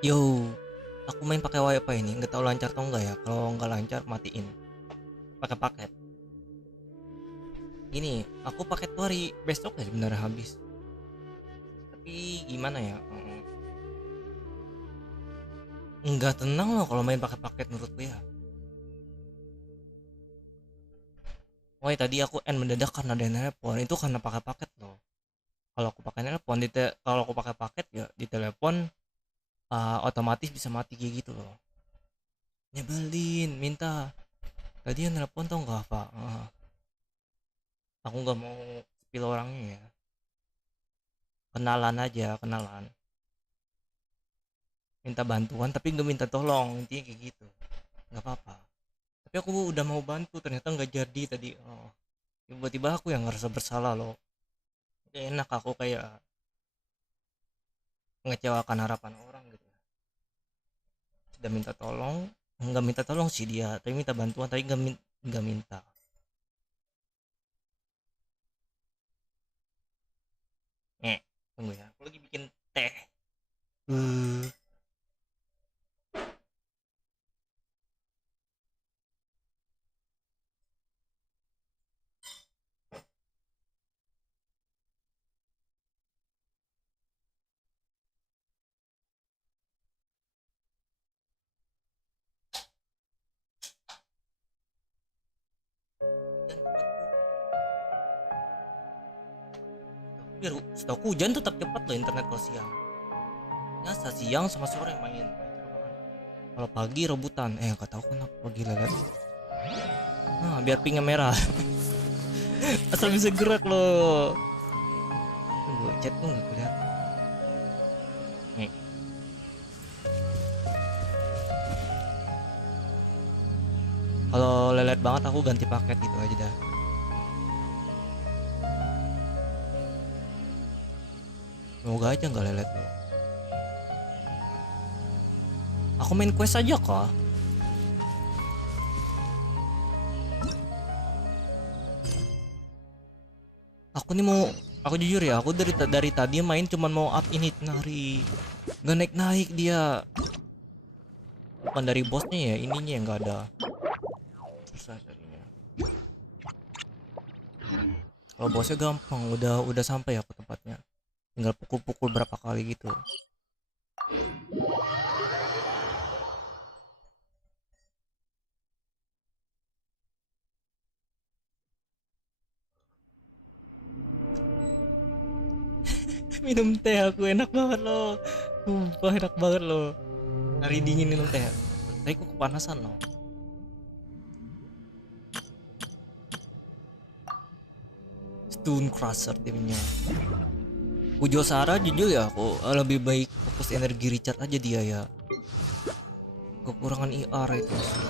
Yo, aku main pakai wifi ini, nggak tahu lancar atau enggak ya. Kalau nggak lancar matiin. Pakai paket. Ini aku paket tuh hari besok ya sebenarnya habis. Tapi gimana ya? Nggak tenang loh kalau main pakai paket menurutku ya. Oh ya, tadi aku end mendadak karena ada yang telepon. Itu karena pakai paket loh. Kalau aku pakai telepon, kalau aku pakai paket ya di telepon otomatis bisa mati kayak gitu loh. Nyebelin, minta. Tadi yang telepon tau nggak apa? Aku nggak mau spill orangnya ya. Kenalan aja, kenalan. Minta bantuan tapi nggak minta tolong, intinya kayak gitu. Nggak apa-apa. Tapi aku udah mau bantu, ternyata nggak jadi tadi. Oh, tiba-tiba aku yang ngerasa bersalah loh. Gak enak aku kayak mengecewakan harapan orang gitu. Sudah minta tolong, nggak minta tolong sih dia, tapi minta bantuan tapi nggak minta. Tunggu ya, aku lagi bikin teh. Uh, biar setahu hujan tetap cepat loh internet kalau siang. Biasa siang sama sore main cepat. Kalau pagi rebutan, nggak tahu kenapa pagi lelet. Nah, biar pingnya merah. Asal bisa gerak loh. Tunggu, chat tuh nggak kelihatan. Nih, kalau lelet banget aku ganti paket gitu aja dah. Semoga aja nggak lelet loh. Aku main quest aja kah? Aku nih mau, aku jujur ya, aku dari tadi main cuman mau up ini nari. Nggak naik naik dia. Bukan dari bosnya ya, ininya yang nggak ada. Susah carinya. Kalau bosnya gampang, udah sampai ya ke tempatnya. Tinggal pukul-pukul berapa kali gitu. Minum teh aku enak banget loh. Sumpah enak banget loh. Hari dingin minum teh. Tapi kok kepanasan loh. Stone Crusher timnya. Pujo Sara jujur ya aku lebih baik fokus energi recharge aja dia ya. Kekurangan IR itu sih.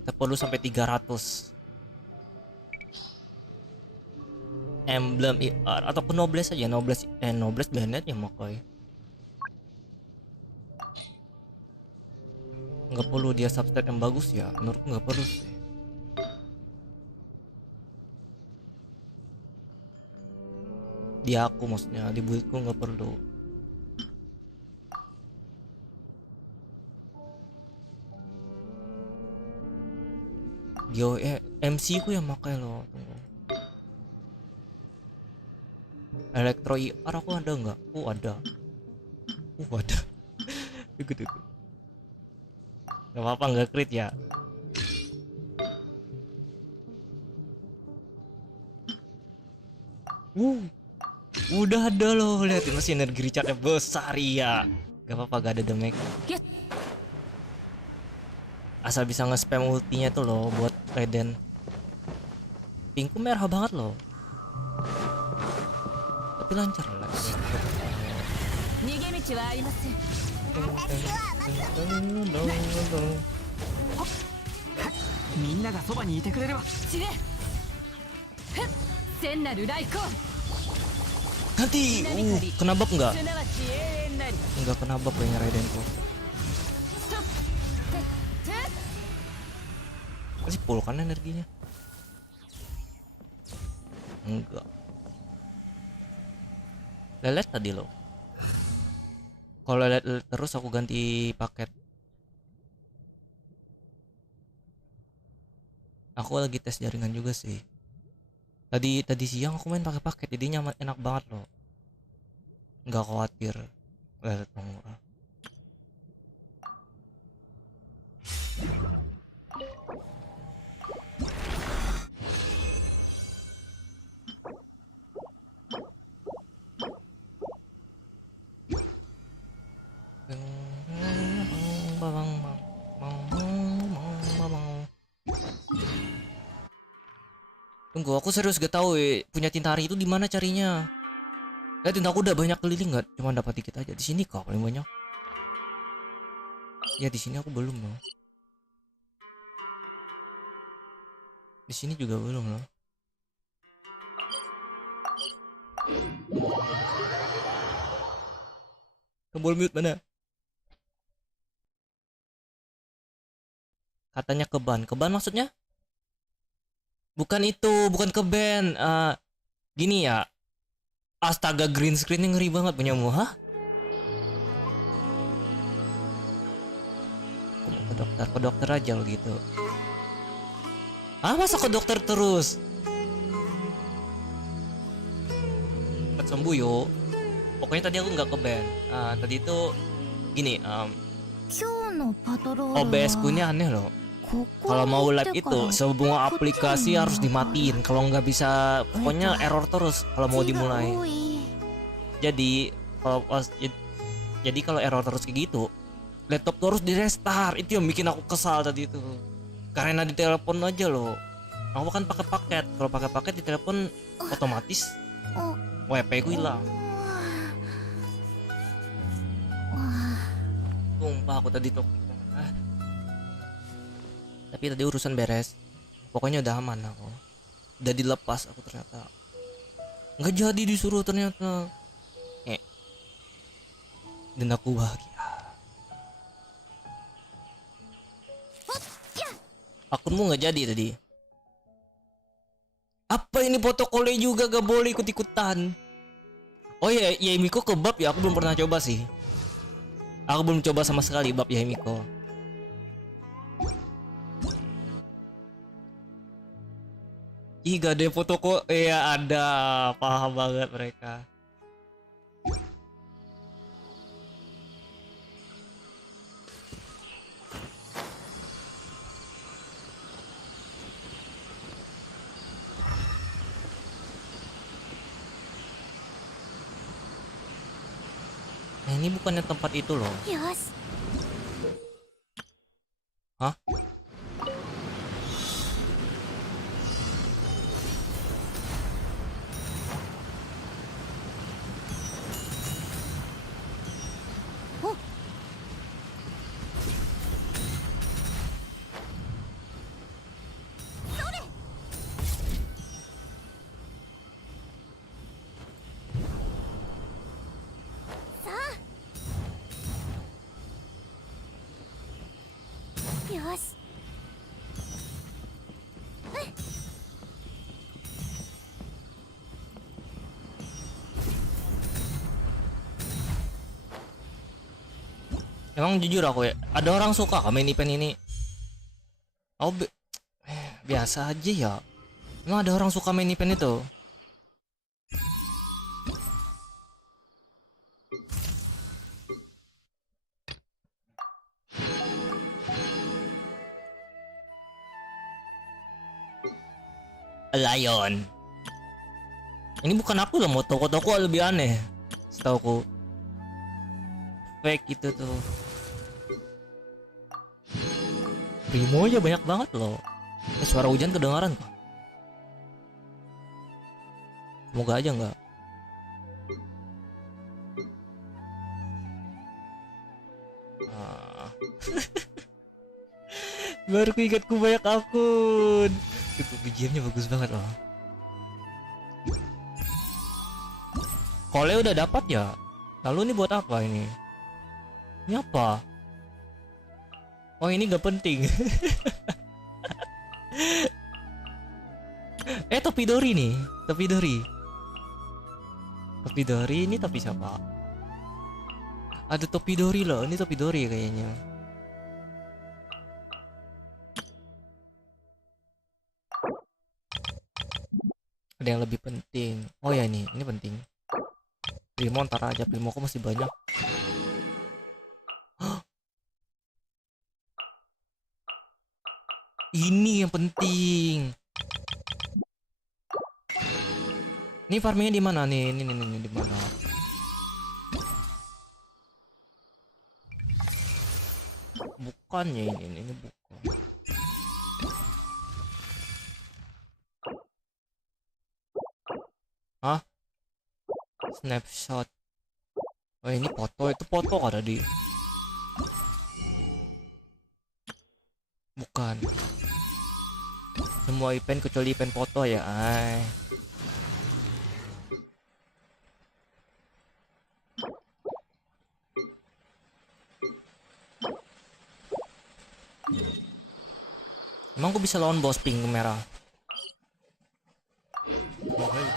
Kita perlu sampai 300 emblem IR atau ke nobles aja, nobles banet ya makai. Nggak perlu dia substat yang bagus ya, menurutku nggak perlu sih. Di aku maksudnya, di buildku nggak perlu. Yo MC ku yang makai loh. Tunggu. Elektro IR aku ada nggak? Ada. Ada. Tunggu. Gak apa-apa nggak crit ya. Uh, udah ada loh, liatin masih energi recharge besar ya. Gak apa-apa, gak ada damage. Asal bisa nge-spam ultinya tuh loh buat Raiden. Pingku merah banget loh. Tapi lancar lah. Nanti kena buff nggak? Nggak kena buff kayaknya Raidenku. Masih full kan energinya? Enggak. Lelet tadi loh. Kalau lihat terus aku ganti paket. Aku lagi tes jaringan juga sih. Tadi siang aku main pakai paket, jadinya enak banget loh. Nggak khawatir lihat murah. Tunggu, aku serius gak tahu punya tinta hari itu di mana carinya. Tinta aku udah banyak keliling nggak, cuma dapat dikit aja. Di sini kok paling banyak. Ya di sini aku belum loh. Di sini juga belum loh. Tombol mute mana? Katanya ke ban. Ke ban maksudnya? Bukan itu, bukan ke band. Gini ya. Astaga, green screen ngeri banget punyamu, hah? Aku mau ke dokter aja lo gitu. Masa ke dokter terus? Cepet sembuh yuk. Pokoknya tadi aku nggak ke band. Tadi itu gini, OBS ku ini aneh loh. Kalau mau live itu semua aplikasi harus dimatiin. Kalau nggak bisa, pokoknya error terus kalau mau dimulai. Jadi kalau error terus kayak gitu, laptop terus di restart. Itu yang bikin aku kesal tadi itu. Karena di telepon aja loh. Aku kan pakai paket. Kalau pakai paket di telepon otomatis WP ku hilang. Sumpah aku tadi tuh. Tapi tadi urusan beres. Pokoknya udah aman aku. Udah dilepas aku ternyata. Nggak jadi disuruh ternyata. Dan aku bahagia. Akunmu nggak jadi tadi. Apa ini protokolnya juga gak boleh ikut-ikutan. Oh ya, Yaimiko ke bab ya, aku belum pernah coba sih. Aku belum coba sama sekali bab Yaimiko. Ih, gak ada foto kok. Iya ada, paham banget mereka. Nah, ini bukannya tempat itu loh. Hah? Emang jujur aku ya, ada orang suka main event ini. Oh, biasa aja ya. Emang ada orang suka main event itu. Lion. Ini bukan aku loh, toko-toko lebih aneh. Setauku. Fake itu tuh. Primo aja banyak banget loh. Suara hujan kedengaran kok. Semoga aja enggak. Baru ingatku banyak akun. Itu BGM-nya bagus banget loh. Kole udah dapat ya. Lalu ini buat apa ini? Ini apa? Oh, ini gak penting. Topi Dori nih. Topi Dori. Topi Dori ini topi siapa? Ada topi dori loh, ini topi dori kayaknya. Ada yang lebih penting. Oh ya, ini penting. Primo ntar aja, Primo kok masih banyak. Ini yang penting. Ini farmingnya di mana nih? Ini di mana? Bukannya ini bukan. Hah? Snapshot. Oh ini foto, itu foto ada di. Bukan. Semua event kecuali event foto ya, ay. Emang gue bisa lawan bos pink merah? Oh, hey.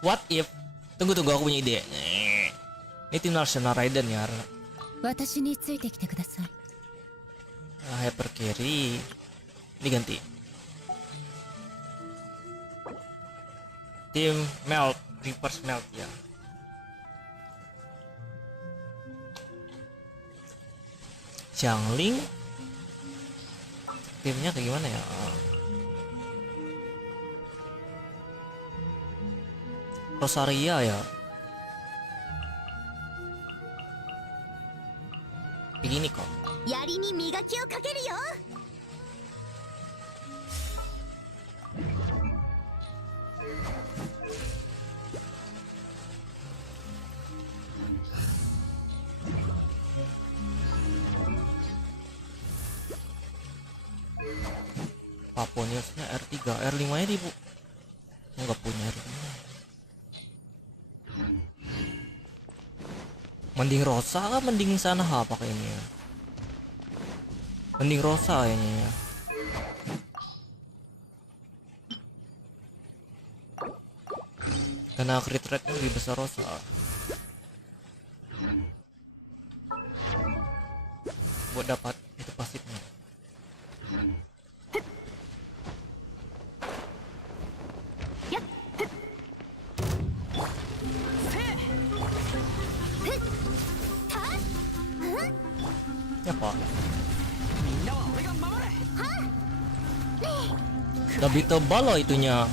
What if? Tunggu aku punya ide. Ini tim National Raiden ya. Hyper carry. Ini ganti. Tim Melt, Reverse Melt ya. Xiangling. Timnya kayak gimana ya? Rosaria ya. Kayak gini kok. Paponiusnya R3, R5 nya di bu. Enggak punya R5. Mending Rosa kan, mending sana apa kayaknya. Mending Rosa kayaknya ya. Karena crit rate-nya lebih besar Rosa. Buat dapat itu pasifnya. Apa? Lebih tebal loh itunya.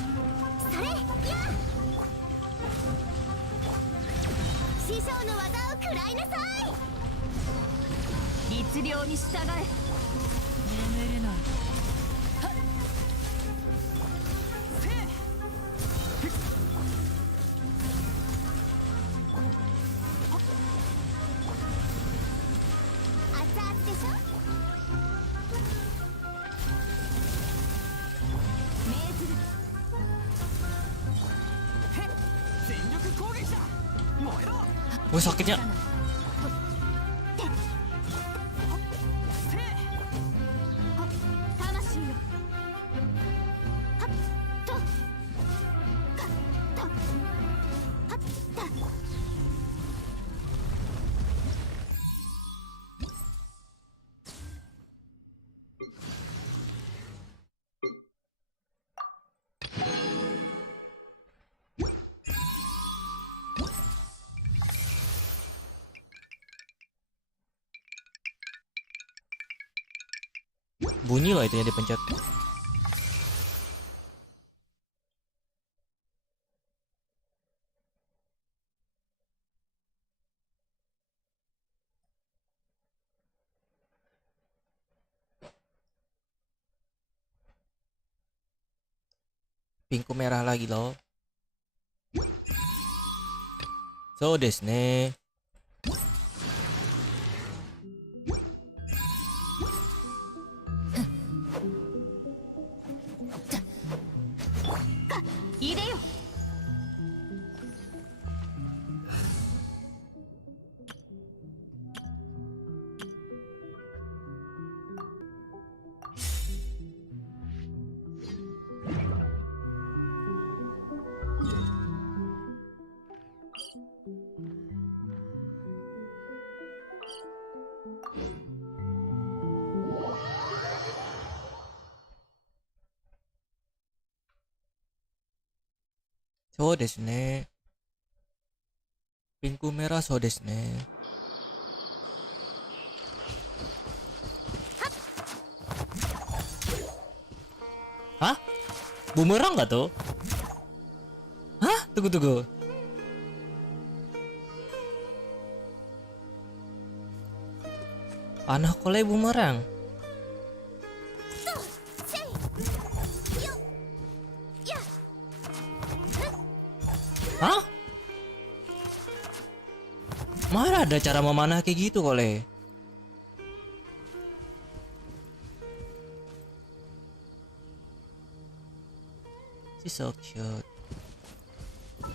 Wih sakitnya. Bunyi loh itu yang dipencet. Pinku merah lagi loh. So desu ne. そうですね。Pinku merah, so desu ne. Hah? Bumerang nggak tuh? Hah? Tunggu. Panah kolej bumerang. Hah? Mana ada cara memanah kayak gitu kolej? Si so cute.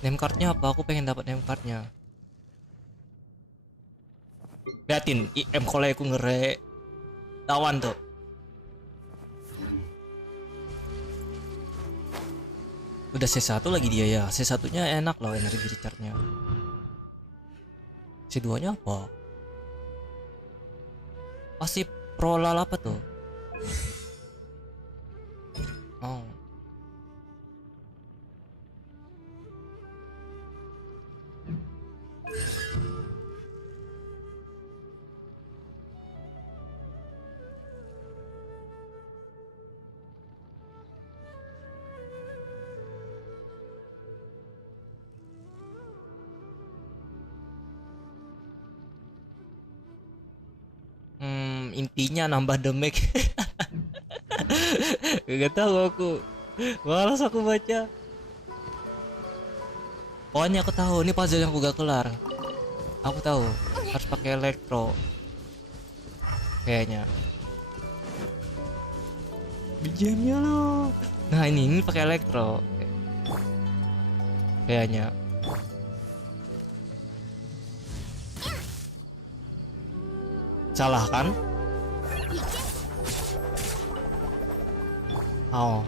Name cardnya apa? Aku pengen dapat name cardnya. Liatin, IM kolej aku ngere. Tawan tuh. Udah C1 lagi dia ya. C1-nya enak loh energi recharge-nya. C2-nya apa? Pasif prolal apa tuh? Oh. Intinya nambah damage. Gak tahu aku. Malas aku baca. Oh ini aku tahu. Ini puzzle yang aku gak kelar. Aku tahu. Harus pakai elektro. Kayaknya. Bijamnya loh. Nah ini pakai elektro. Kayaknya. Salah kan? Oh.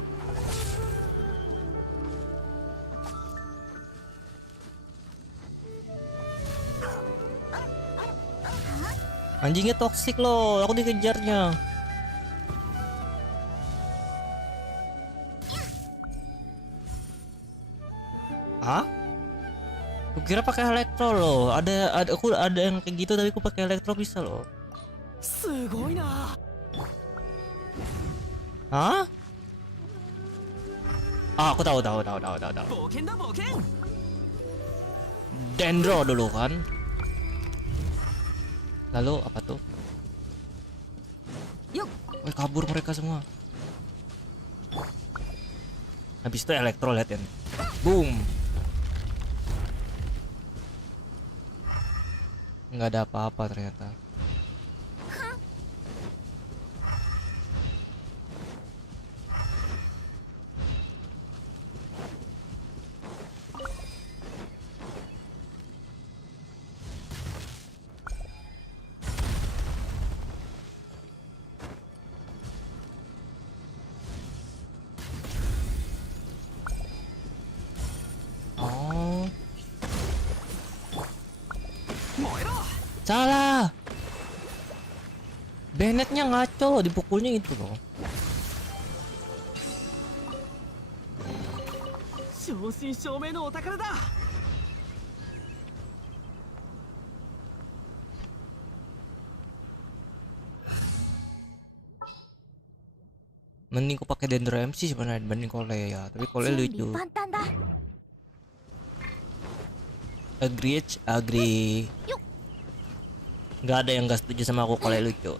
Anjingnya toksik loh, aku dikejarnya. Hah? Aku kira pakai elektro loh. Aku ada yang kayak gitu tapi aku pakai elektro bisa loh. Hah? Ah, aku tahu. Dendro dulu kan. Lalu apa tuh? Woi, kabur mereka semua. Habis itu elektro, liatin. Boom. Nggak ada apa-apa ternyata. Oh. Salah. Bennetnya ngaco loh, dipukulnya itu loh. Mending ku pakai Dendro MC sebenarnya dibanding Kole ya, tapi Kole lucu. Agree. Nggak ada yang nggak setuju sama aku Kole lucu.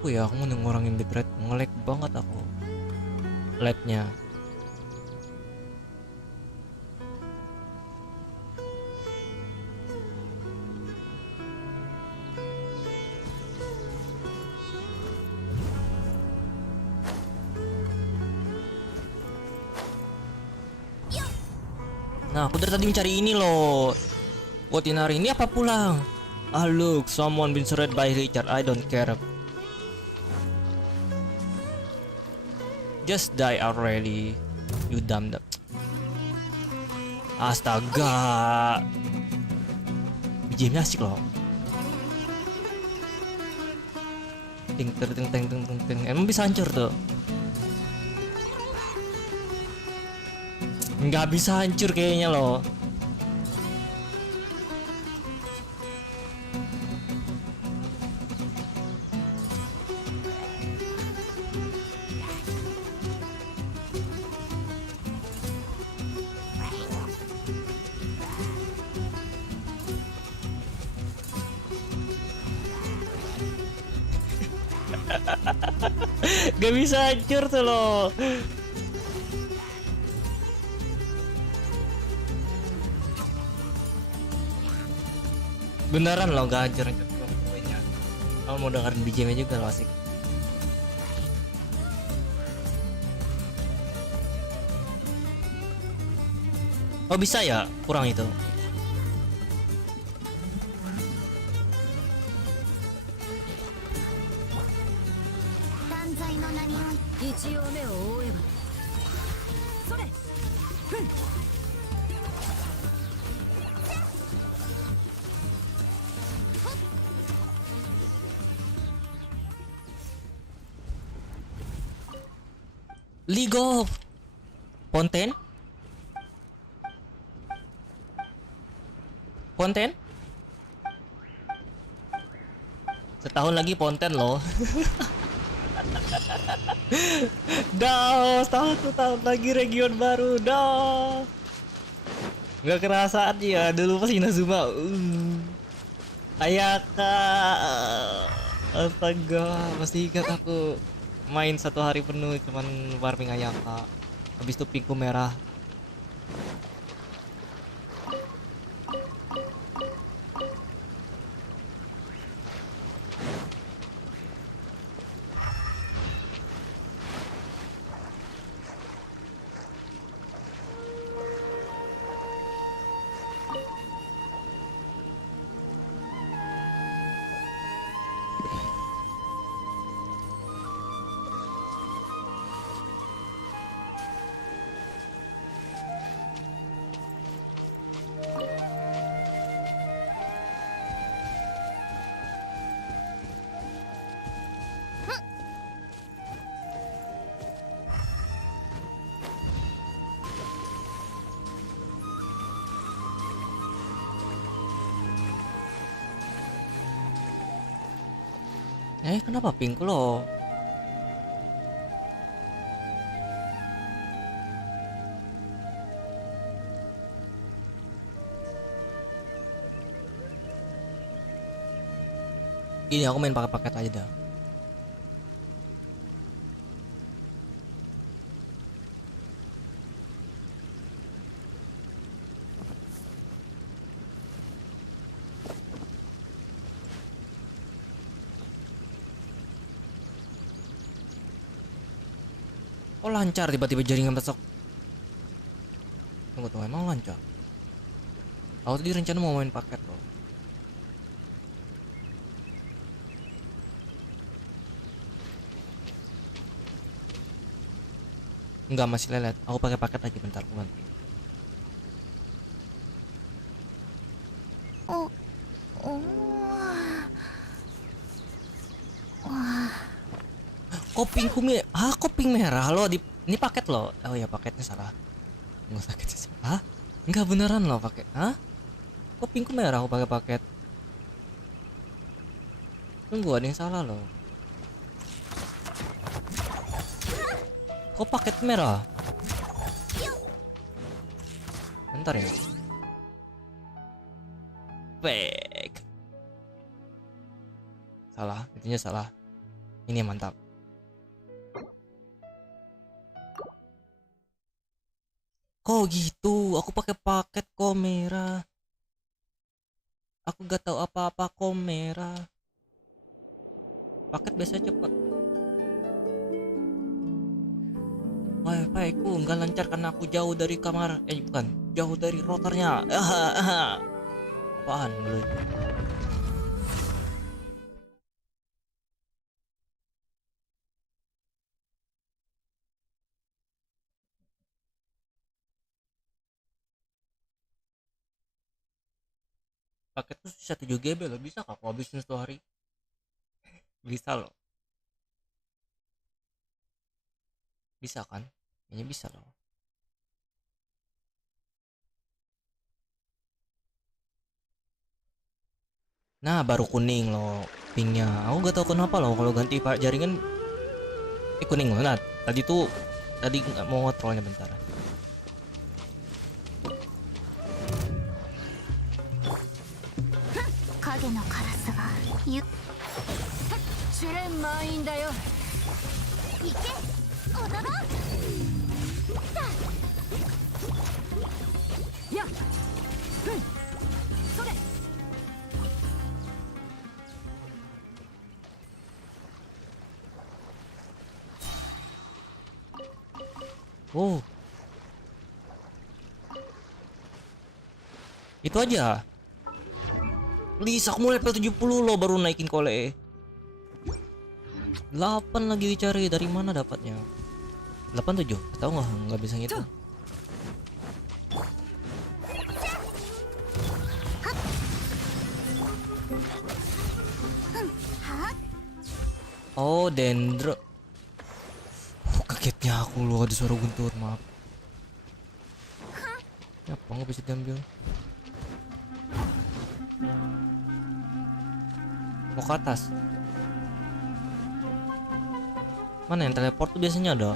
Aku mau ngurangin bitrate, nge-lag banget aku. Lagnya. Nah, aku dari tadi mencari ini loh. Buat hari ini apa pulang? Ah look, someone been surrounded by Richard. I don't care. Just die already. You dumb. Astaga. Gamenya asik loh. ting ting ting ting ting ting ting. Emang bisa hancur tuh? Nggak bisa hancur kayaknya loh. Gak bisa hancur tuh loh. Beneran loh gak hancur hancur pokoknya. Kamu mau dengerin BGM-nya juga loh, asik. Oh bisa ya, kurang itu. Ligo konten konten setahun lagi konten loh. Dah setahun lagi region baru dah. Nggak kerasa aja ya dulu pas Inazuma. Ayaka, astaga, masih ingat aku main satu hari penuh cuman farming Ayaka. Habis itu pingku merah. Kenapa pink lo? Ini aku main pakai paket aja dah. Oh lancar tiba-tiba jaringan besok. Tunggu tunggu emang lancar. Aku tadi rencana mau main paket loh. Enggak masih lelet. Aku pakai paket aja bentar aku nanti. Kok pink merah lo di ini paket lo. Oh ya paketnya salah. Enggak sakit sih. Hah? Enggak beneran lo paket. Hah? Kok pinku merah aku pakai paket? Tunggu ada yang salah loh. Kok paket merah? Bentar ya. Fake. Salah, itunya salah. Ini mantap. Kok gitu? Aku pakai paket kok merah. Aku gak tahu apa-apa kok merah. Paket biasa cepet. Wifi ku nggak lancar karena aku jauh dari kamar. Bukan, jauh dari routernya. Apaan belum? Paket tuh sisa 7 GB loh, bisa kak aku habisin 1 hari? Bisa loh. Bisa kan? Kayaknya bisa loh. Nah, baru kuning loh pingnya. Aku gak tahu kenapa loh kalau ganti jaringan kuning loh. Nah, tadi nggak mau ngontrolnya bentar. 影のカラスは試練満員だよ。行け踊ろう。やっそれ。 Oh, itu aja. Please, aku mau level 70 loh baru naikin kole. 8 lagi dicari, dari mana dapatnya? 87, tahu nggak bisa ngitung. Oh, dendro. Oh, kagetnya aku loh ada suara guntur, maaf. Ya, apa nggak bisa diambil? Mau ke atas. Mana yang teleport tuh biasanya ada?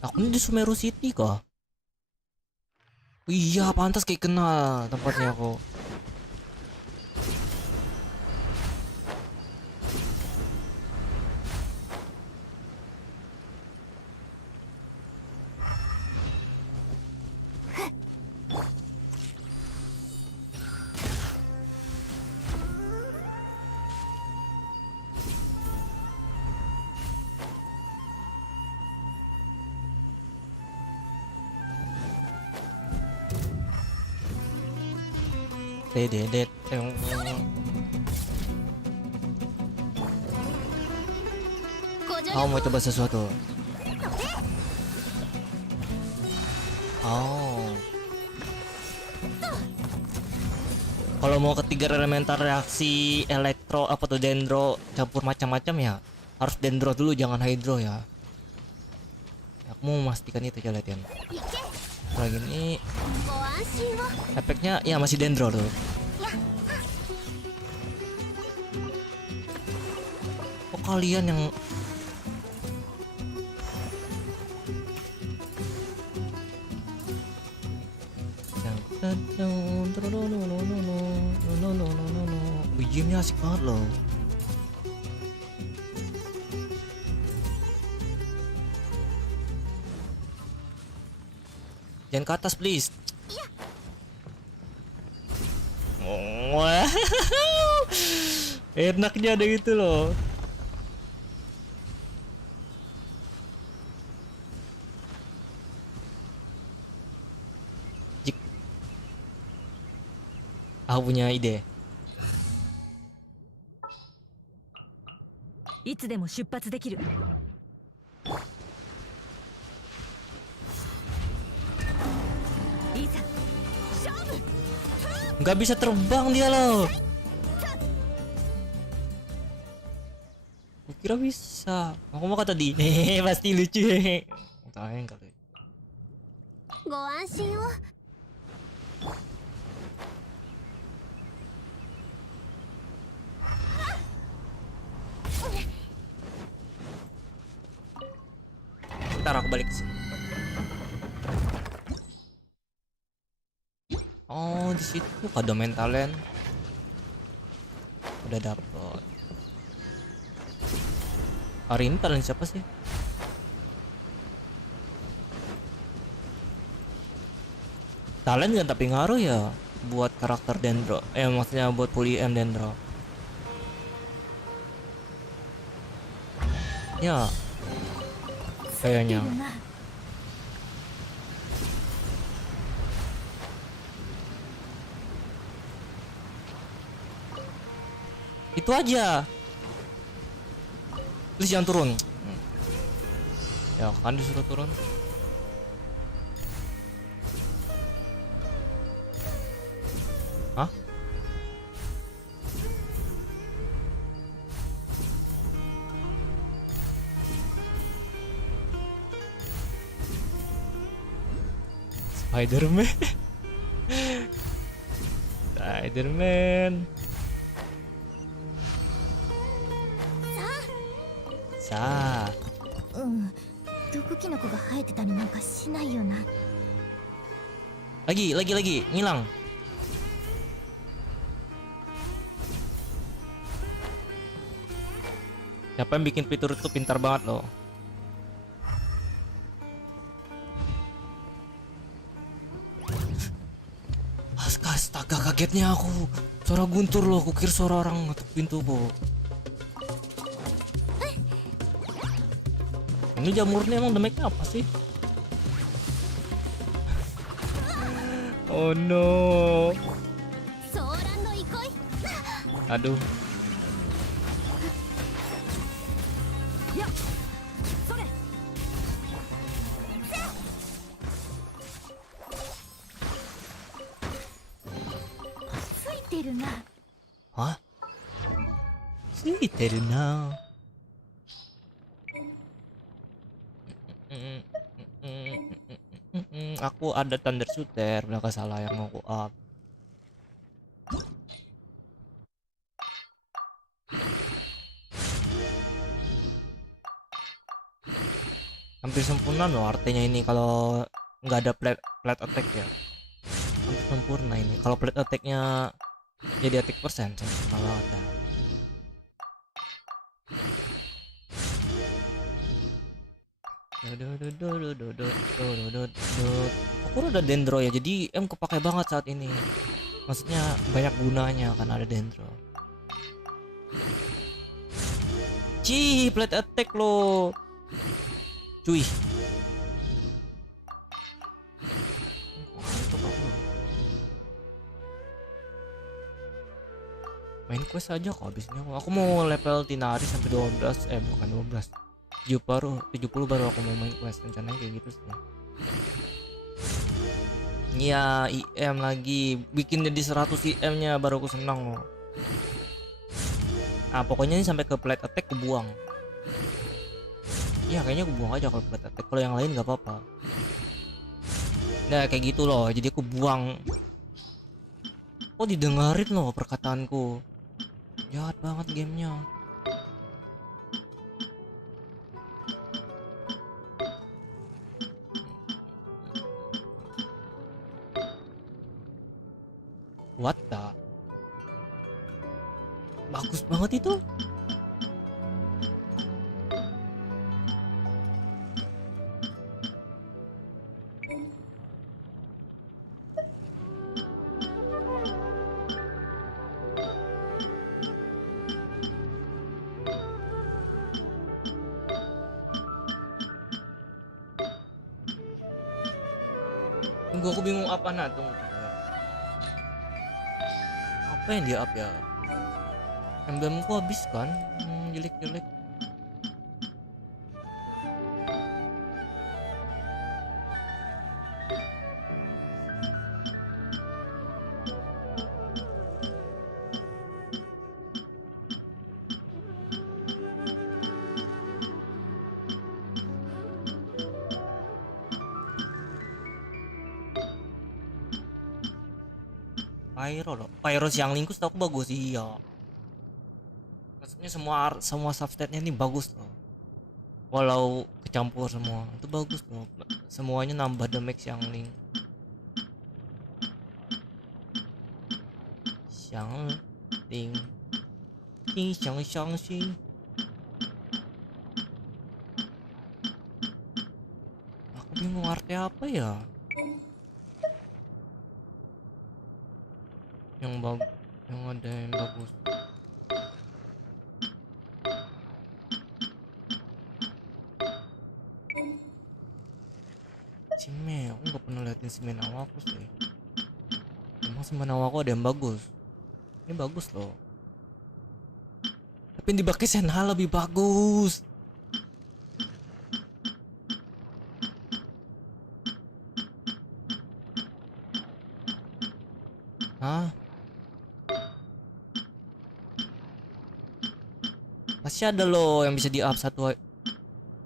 Aku ini di Sumeru City kah? Iya, pantas kayak kenal tempatnya aku. Dedet. Aku mau coba sesuatu. Oh. Kalau mau ketiga elemental reaksi elektro apa tuh dendro campur macam-macam ya harus dendro dulu, jangan hydro ya. Aku mau memastikan itu, coba liatin. Lagi ini efeknya ya masih dendro tuh. Kok kalian yang gamenya asik banget loh. Jangan ke atas please. Wah, enaknya ada gitu loh. Aku punya ide. いつでも出発できる。いざ勝負。 Nggak bisa terbang dia loh. Kira bisa. Aku mau kata tadi. Pasti lucu. Tayang kali. ご安心を。 Ntar aku balik sini. Oh, di situ kado main talent. Udah dapet. Hari ini talent siapa sih? Talent kan tapi ngaruh ya buat karakter dendro. Maksudnya buat pulih M dendro. Ya. Kayaknya. Itu aja. Please jangan turun. Ya kan disuruh turun. Hah? Spiderman. Spiderman. Sa. うん毒キノコが生えてたりなんかしないよな。 Lagi, ngilang. Siapa yang bikin fitur itu pintar banget loh. Astaga, kagetnya aku. Suara guntur loh, kukira suara orang ngetuk pintuku. Ini jamurnya emang damage-nya apa sih? Oh no. ソーランの憩い Aduh. やっそれ ついてるな。 Hah? Sweeter now. Aku ada thunder shooter, nggak salah yang mau aku up. Hampir sempurna loh artinya ini kalau nggak ada plate attack ya. Hampir sempurna ini. Kalau plate attacknya jadi attack persen sempurna banget ya. Aku udah dendro ya, jadi kepake banget saat ini. Maksudnya banyak gunanya karena ada dendro. Cih, plate attack lo. Cuy. Ngantuk aku. Main quest aja kok habisnya. Aku mau level Tinari sampai 12, bukan 12. 70 baru aku mau main quest, rencananya kayak gitu sih. Iya, IM lagi bikin jadi 100 IM nya baru aku senang loh. Nah pokoknya ini sampai ke plate attack kebuang. Iya kayaknya aku buang aja kalau plate attack, kalau yang lain nggak apa-apa. Nah kayak gitu loh, jadi aku buang. Oh didengarin loh perkataanku. Jahat banget gamenya. What the? Bagus banget itu. Tunggu, aku bingung apa nah, tunggu. Apa yang dia up ya? Emblemku habis kan? Jelek-jelek. Pyro loh. Pyro siang lingkus aku bagus iya. Maksudnya semua substatnya ini bagus loh. Walau kecampur semua itu bagus loh. Semuanya nambah damage siang ling. Siang ling. Siang sih. Aku bingung arti apa ya? Yang ada yang bagus. Cime, aku nggak pernah liatin semen awalku sih. Emang semen awalku ada yang bagus. Ini bagus loh. Tapi yang dipakai Senha lebih bagus. Hah? Pasti ada loh yang bisa di up satu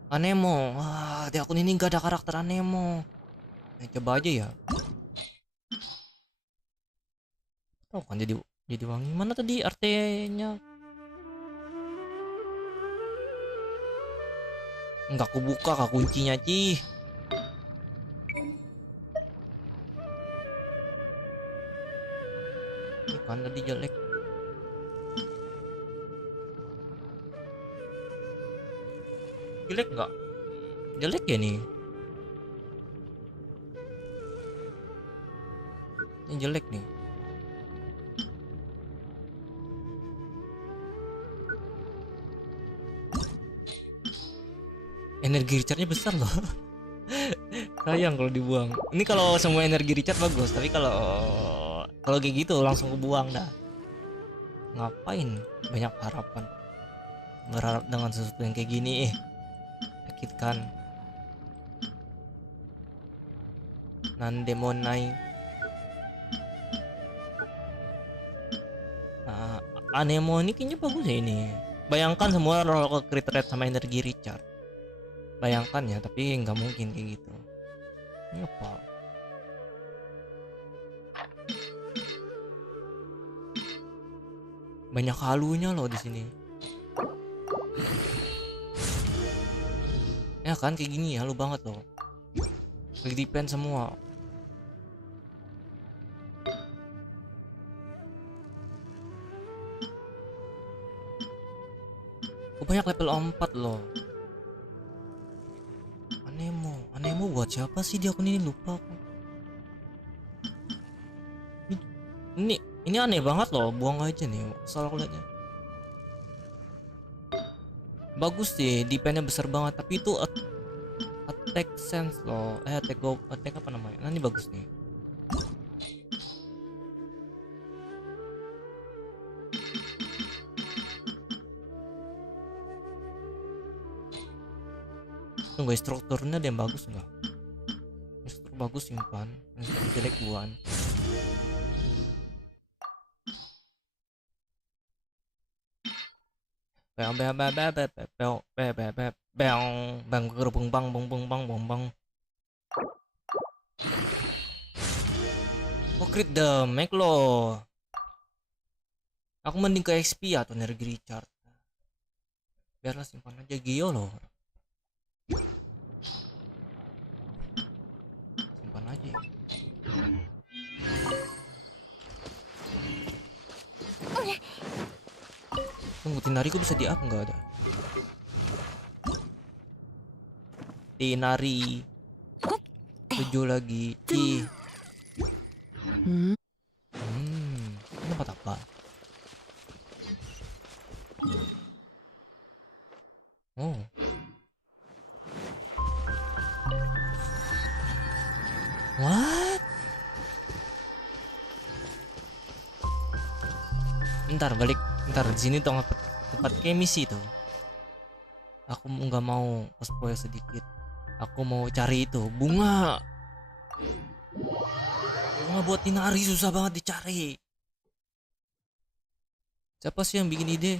Anemo. Wah, di akun ini gak ada karakter Anemo. Coba aja ya. Tahu kan jadi wangi. Mana tadi artinya? Enggak aku buka kak kuncinya Ci. Ini kan tadi jelek. Jelek nggak? Jelek ya nih. Ini jelek nih. Energi recharge-nya besar loh. Sayang kalau dibuang. Ini kalau semua energi recharge bagus, tapi kalau kayak gitu langsung kebuang dah. Ngapain banyak harapan? Berharap dengan sesuatu yang kayak gini sakitkan. Nandemonai. Nah, Anemo ini kayaknya bagus ya ini. Bayangkan semua roll crit rate sama energi recharge. Bayangkan ya, tapi nggak mungkin kayak gitu. Ini apa? Banyak halunya loh di sini. Ya kan kayak gini halu banget loh. Quick depend semua. Oh, banyak level 4 loh. Anemo buat siapa sih di akun ini, lupa aku. Ini aneh banget loh, buang aja nih. Salah aku liatnya. Bagus sih, defense-nya besar banget, tapi itu attack sense loh. Attack apa namanya? Nah, ini bagus nih. Tunggu, strukturnya ada yang bagus enggak? Struktur bagus simpan, struktur jelek buan. Bang oh crit damage loh. Aku mending ke XP atau energi recharge. Biarlah simpan aja Gio loh. Simpan aja. Tunggu, Tinariku bisa di up nggak ada? Tinari 7 lagi. Ini tempat apa? Oh. What? Ntar balik. Ntar di sini tuh tempat misi tuh. Aku nggak mau cosplay sedikit. Aku mau cari itu bunga. Bunga buat Tinari susah banget dicari. Siapa sih yang bikin ide?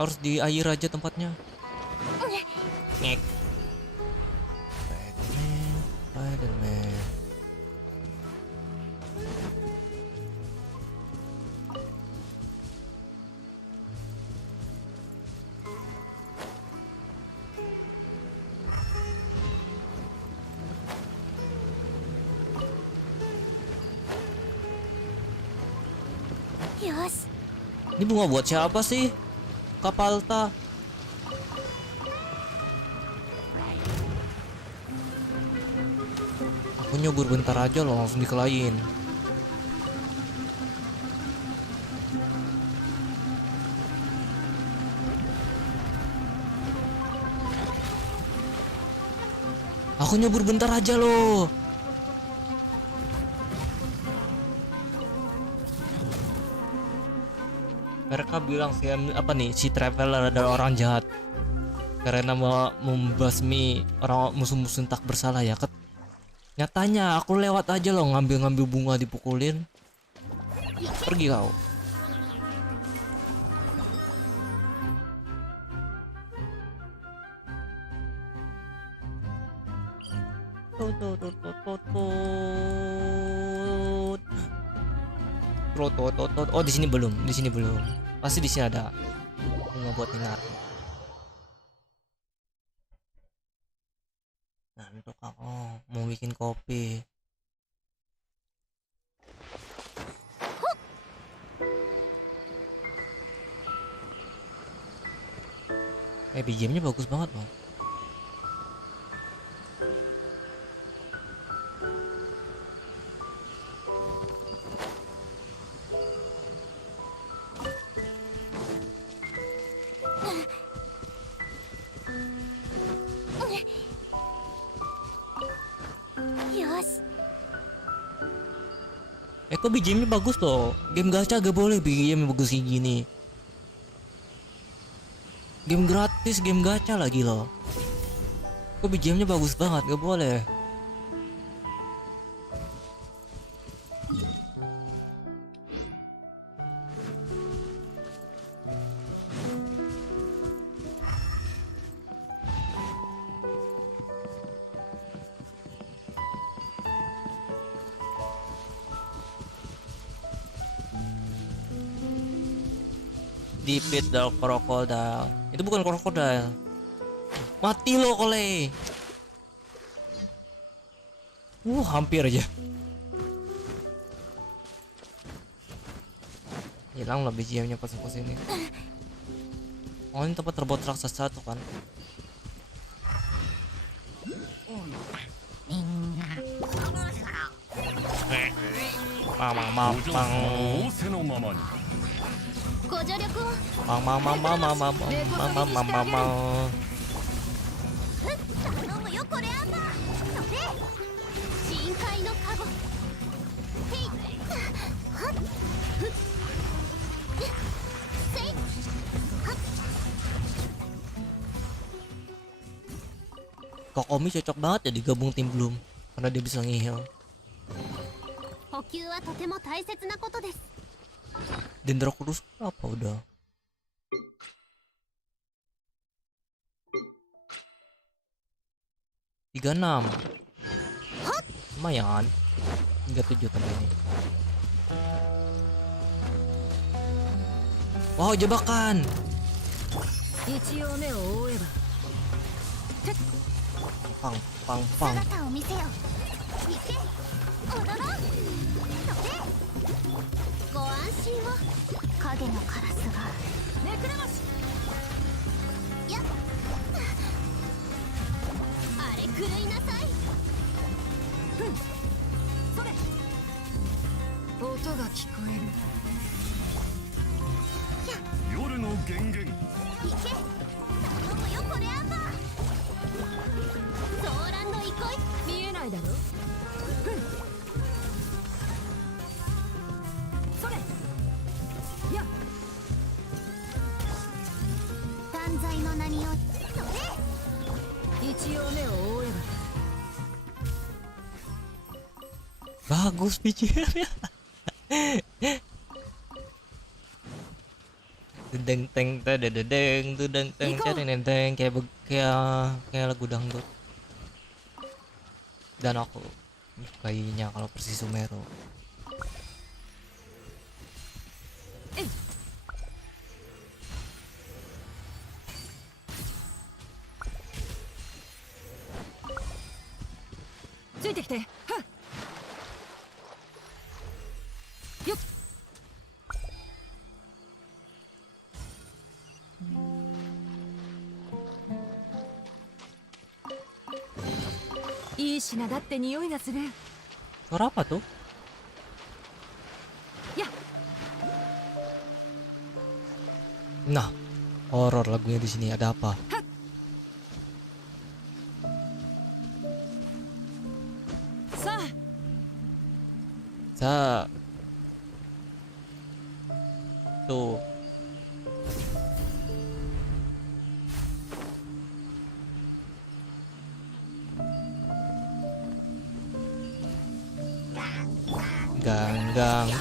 Harus di air aja tempatnya. Ngek. Spiderman. Yos. Ini bunga buat siapa sih? Kapalta. Aku nyebur bentar aja loh langsung dikelain. Aku nyebur bentar aja loh. Mereka bilang si traveler adalah orang jahat karena mau membasmi orang musuh-musuh tak bersalah ya. Nyatanya aku lewat aja loh ngambil bunga dipukulin. Pergi kau. Oh, di sini belum. Di sini belum. Pasti di sini ada bunga buat Inar. Nah, untuk mau bikin kopi. BGM-nya bagus banget loh. Kok BGM-nya bagus loh. Game gacha gak boleh BGM bagus kayak gini. Game gratis, game gacha lagi loh. Kok BGM-nya bagus banget, gak boleh. Dipit dal krokodil. Itu bukan krokodil. Mati lo kole. Hampir aja. Hilang lah BGM-nya pas ini. Oh, ini tempat terbuat raksasa tuh kan. Kokomi cocok banget ya digabung tim Bloom karena dia bisa ngehil. Dendro kurus apa udah? Tiga 36 lumayan. 37 tambah ini. Wow, jebakan. Pang. Bagus BGM-nya. Deng teng teng tudeng teng teng kayak lagu dangdut. Dan aku kayaknya kalau Persis Sumeru. Suara apa tuh? Nah, horor lagunya di sini. Ada apa? Tuh. Gang.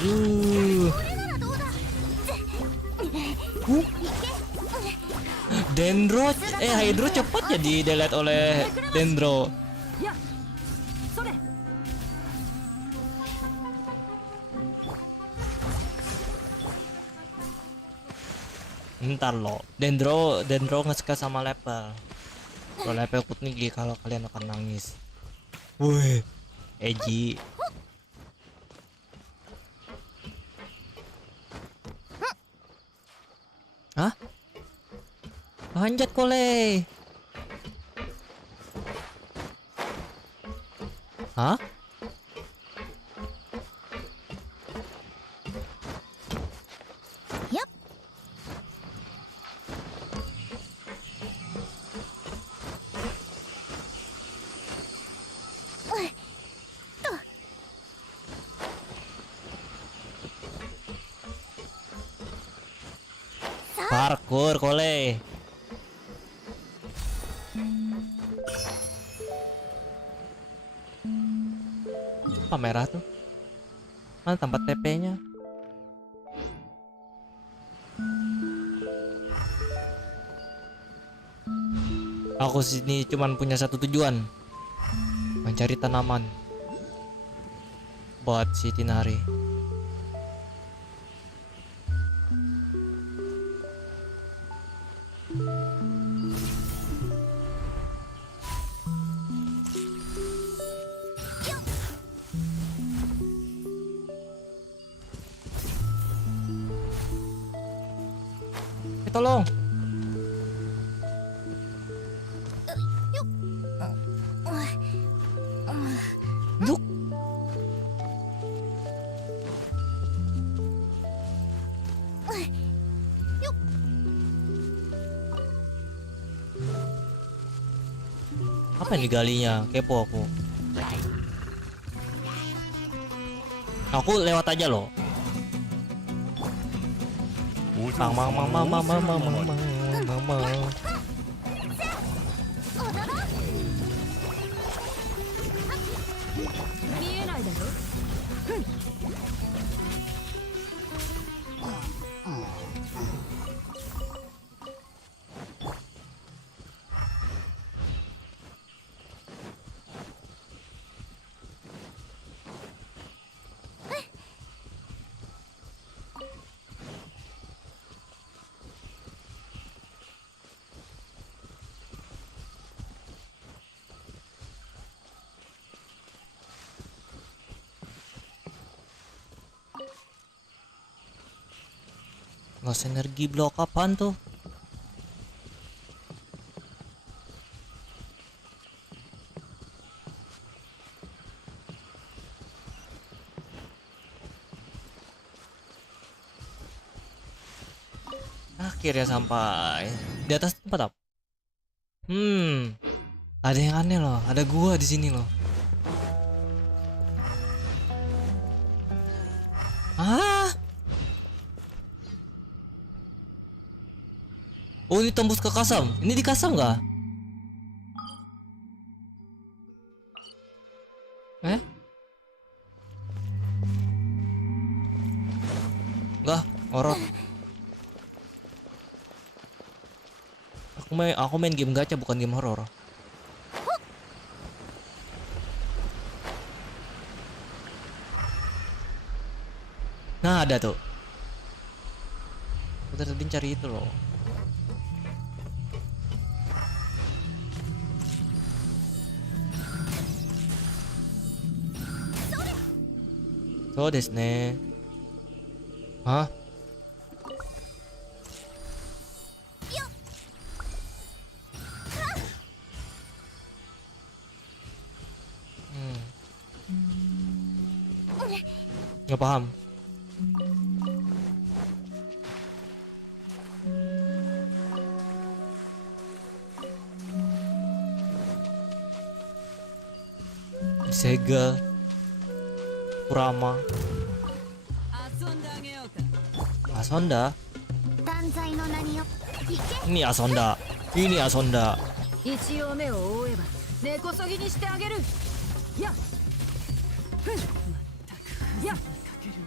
Dendro, Hydro cepat ya di delete oleh Dendro. Ntar lo, Dendro nggak suka sama level. Kalau level ikut nih kalau kalian akan nangis. Wih, Eji. Hah? Panjat kole. Hah? Yap. Parkur kole. Apa merah tuh? Mana tempat TP-nya? Aku sini cuman punya satu tujuan, mencari tanaman buat si Tinari. Tolong. Yuk. Apa yang digalinya? Kepo aku. Aku lewat aja loh. Mang mang mang mang mang mang mang mang mang mang. 見えないだろ。 Lost energi blok apaan tuh? Akhirnya sampai di atas tempat apa? Ada yang aneh loh. Ada gua di sini loh. Ah? Oh, ini tembus ke kasam. Ini di kasam nggak? Nggak, horor. Aku main game gacha bukan game horor. Nah, ada tuh. Aku tadi cari itu loh. So desu ne. Hah? Nggak paham. Sega Kurama 遊んであげようか。 Asonda. 断罪の名によ行け。 Ini Asonda. Ini Asonda. 一応目を覆えば根こそぎにしてあげる。やっ。ふん。まったく。やっ。かけるね。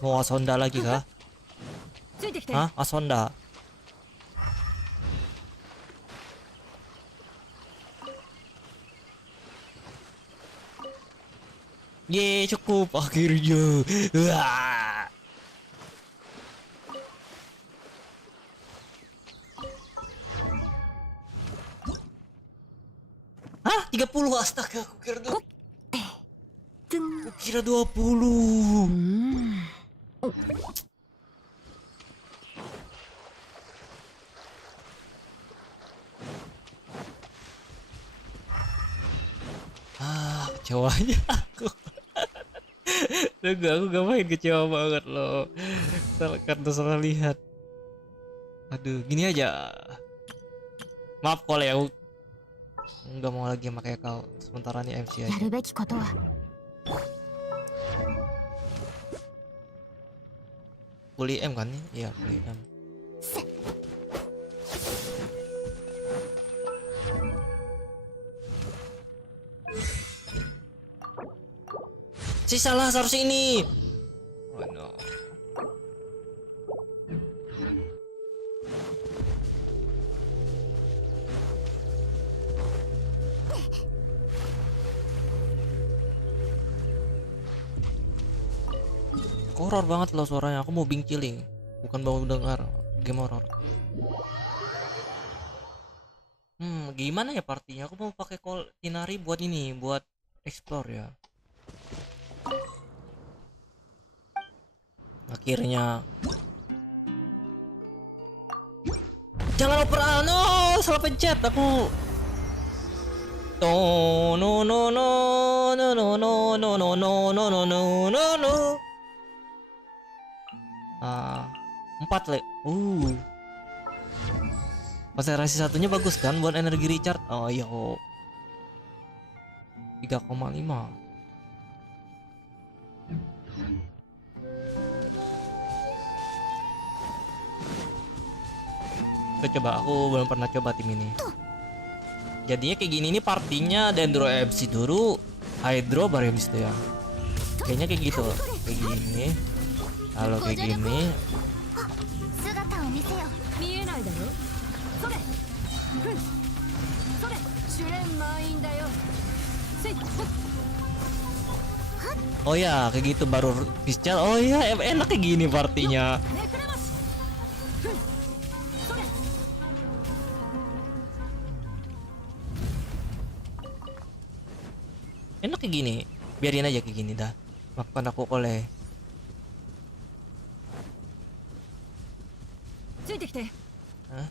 Mau Asonda lagi kah? ついてきて。 Hah? Asonda. Ye, cukup akhirnya. Wah. Hah? 30? Astaga, aku kira tuh. Teng. Aku kira 20. Kecewanya aku. Tunggu, aku gak main kecewa banget loh. Karena salah lihat. Aduh, gini aja. Maaf kalau ya, aku nggak mau lagi pakai kau. Sementara ini MC や aja. るべきことは Fully M kan nih? Iya, fully M. Si salah seharusnya ini. Oh no. Horor banget loh suaranya. Aku mau bingkiling, bukan mau dengar game horor. Gimana ya partinya? Aku mau pakai call Tinari buat ini, buat explore ya. Akhirnya. Jangan oper, no, salah pencet aku. No no no no no no no no no no no no no no. 4 le. Konsentrasi satunya bagus kan buat energi recharge. Oh iya, 3,5. Kita coba, aku belum pernah coba tim ini. Jadinya kayak gini nih partinya, Dendro MC dulu, Hydro baru habis itu ya. Kayaknya kayak gitu, kayak gini. Kalau kayak gini, 姿を見せよ。見えないだろ。それ。ふん。それ。主練満員だよ。せい。ほっ。 oh ya kayak gitu baru pistol. Oh ya enak kayak gini partinya. めくれまし。ふん。それ。 Enak kayak gini, biarin aja kayak gini dah. Makan aku oleh. ついてきて。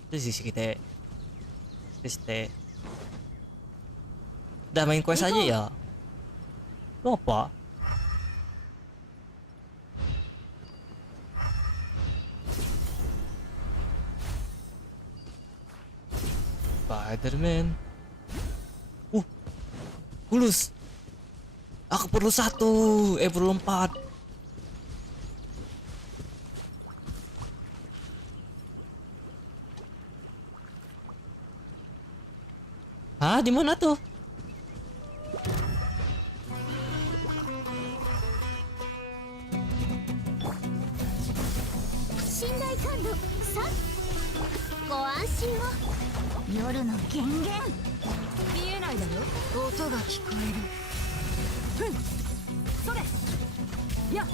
Terus isi kita, terus teh. Udah main quest aja ya. Lu apa? Spiderman. Kulus. Aku perlu 1, perlu 4. Hah, di mana tuh? 信頼感度3。ご安心を。夜の源源。見えないだろ。音が聞こえる。ふん。それ。や。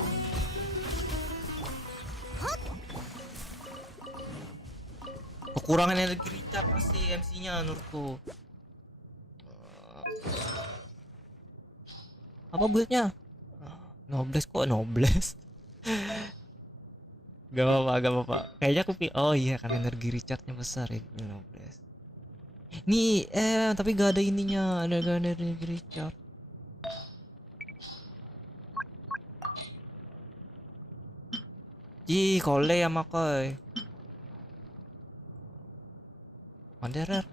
Kekurangan energi recharge pasti MC-nya menurutku. Apa build-nya? Nobles kok nobles? Gak apa-apa, gak apa-apa. Kayaknya aku oh iya kan energi recharge-nya besar ya, nobles. Nih, tapi gak ada ininya, gak ada energi recharge. Ih, kole ya Maka. Wanderer.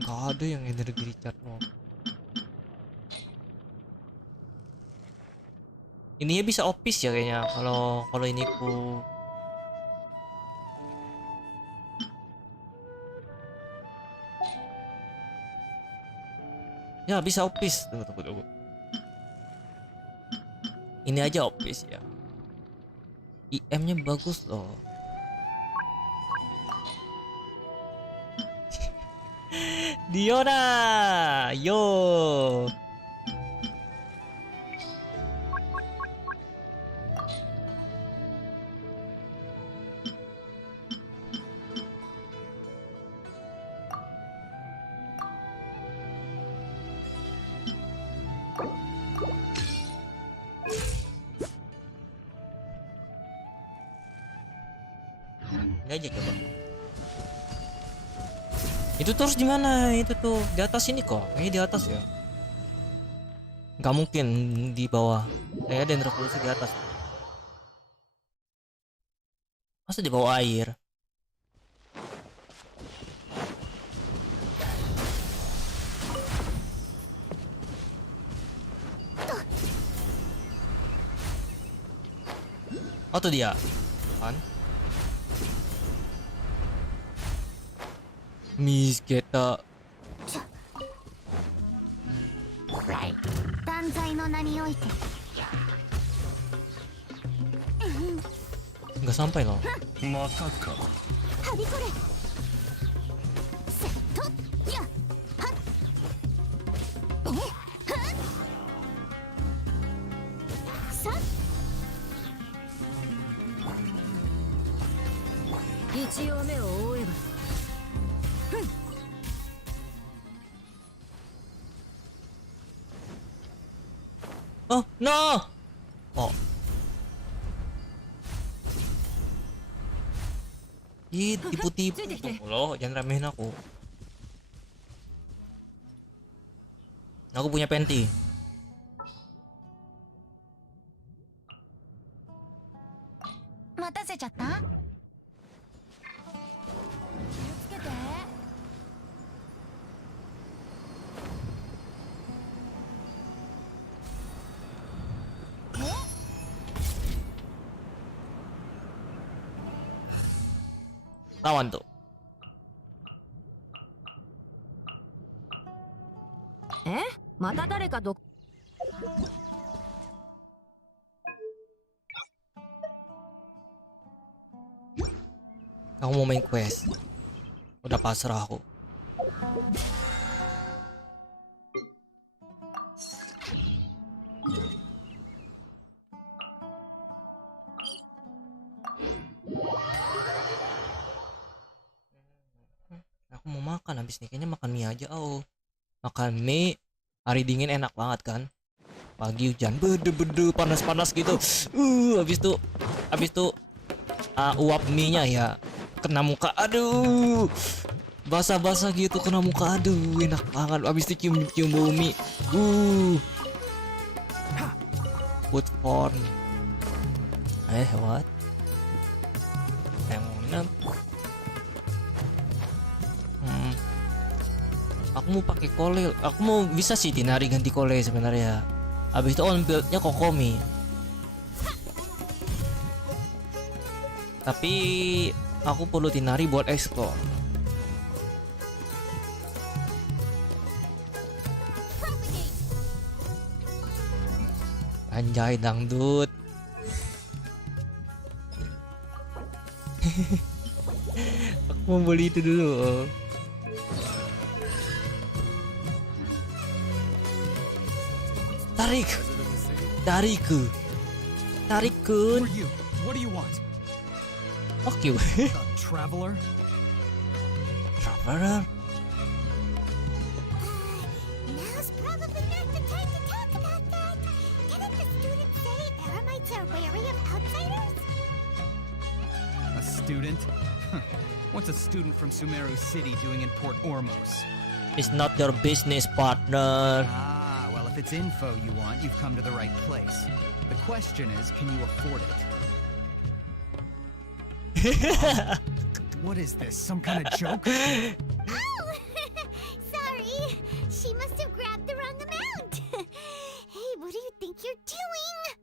Gak ada yang energi recharge no. Ininya bisa opis ya kayaknya kalau ini ku. Ya bisa opis. Tunggu. Ini aja opis ya. IM-nya bagus loh. Diona, yo. Ini aja coba. Itu terus di mana? Itu tuh di atas ini kok. Kayaknya di atas ya. Gak mungkin di bawah. Kayaknya ada yang revolusi di atas. Masa di bawah air? Oh tuh dia. Kan? Miss kita. 断罪の名において Nggak sampai loh. Maka. はびこれセットやはっえはっさ一応目を覆えば Oh no. Oh. Ih, tipu-tipu loh, jangan remehin aku. Aku punya panty. Mataせちゃった？気をつけて。Lawan tuh. えまた誰かど Aku mau main quest. Udah pasrah aku. Aku mau makan habis nih, kayaknya makan mie aja. Oh, makan mie hari dingin enak banget kan. Pagi hujan bede-bede panas-panas gitu. Habis tuh uap mie nya ya kena muka, aduh, basah-basah gitu kena muka, aduh enak banget. Habis itu cium-cium bau mie, good form. What? Aku mau pakai kole, aku mau bisa sih Tinari ganti kole sebenarnya. Habis itu on build-nya Kokomi. Tapi aku perlu Tinari buat explore. Anjay dangdut. Aku mau beli itu dulu. Dariku. Who are you? What do you want? Fuck you. A traveler? Traveler? Now's probably not the time to talk about that. Didn't the students say Eremites are wary of outsiders? A student? Huh. What's a student from Sumeru City doing in Port Ormos? It's not your business, partner. Ah, well, if it's info you want, you've come to the right place. The question is, can you afford it? What is this? Some kind of joke? Oh! Sorry. She must have grabbed the wrong amount. Hey, what do you think you're doing?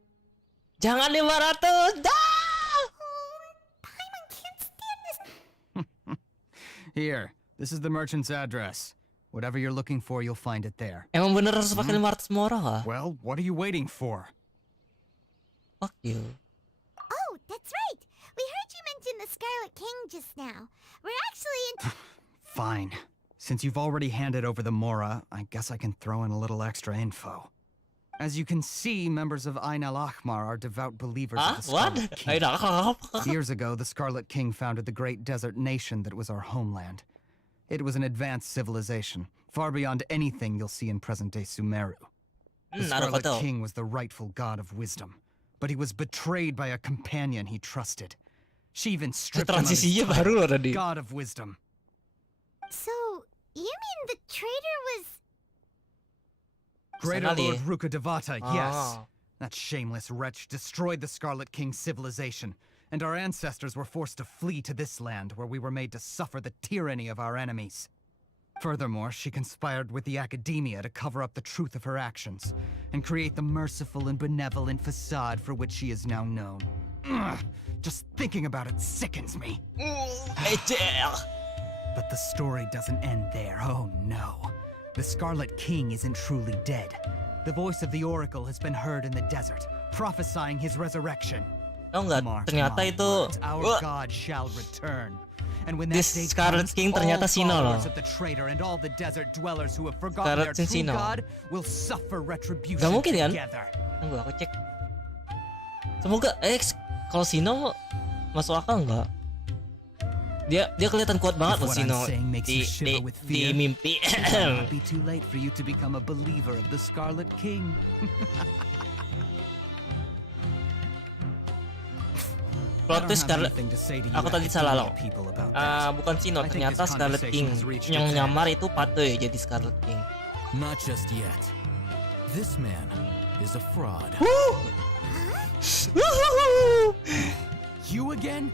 Jangan 500. Dah! Paimon can't stand this. Here, this is the merchant's address. Whatever you're looking for, you'll find it there. Emang bener harus pakai 500 semua orang kah? Well, what are you waiting for? Fuck you. Oh, that's right. We heard you mention the Scarlet King just now. We're actually in... Fine. Since you've already handed over the Mora, I guess I can throw in a little extra info. As you can see, members of Ain al-Ahmar are devout believers of the What? Scarlet King. Years ago, the Scarlet King founded the great desert nation that was our homeland. It was an advanced civilization, far beyond anything you'll see in present-day Sumeru. The Scarlet King was the rightful god of wisdom, but he was betrayed by a companion he trusted. She even stripped him of his Transisinya title, baru loh tadi. God of Wisdom. So, you mean the traitor was... Greater Sanali. Lord Rukkhadevata, yes. Ah. That shameless wretch destroyed the Scarlet King's civilization, and our ancestors were forced to flee to this land where we were made to suffer the tyranny of our enemies. Furthermore, she conspired with the academia to cover up the truth of her actions and create the merciful and benevolent facade for which she is now known. Ugh, just thinking about it sickens me. But the story doesn't end there, oh no. The Scarlet King isn't truly dead. The voice of the Oracle has been heard in the desert, prophesying his resurrection. Tahu nggak? Mark Ternyata my itu words, our God shall return. And when that This day Scarlet comes, King all ternyata Sino loh. followers of the traitor and all the desert dwellers who have forgotten Scarlet their King true Sino. God will suffer retribution Nggak mungkin kan? together. Tunggu aku cek. Semoga kalau Sino masuk akal nggak? Dia kelihatan kuat banget loh If what I'm Sino saying makes you shiver with di fear, mimpi. it might not be too late for you to become a believer of the Scarlet King. Plot twist Scarlet. Aku tadi salah loh. Bukan Sino, I think ternyata this Scarlet conversation King has reached yang its nyamar itu Pathe jadi Scarlet King. Not just yet. This man is a fraud. You again?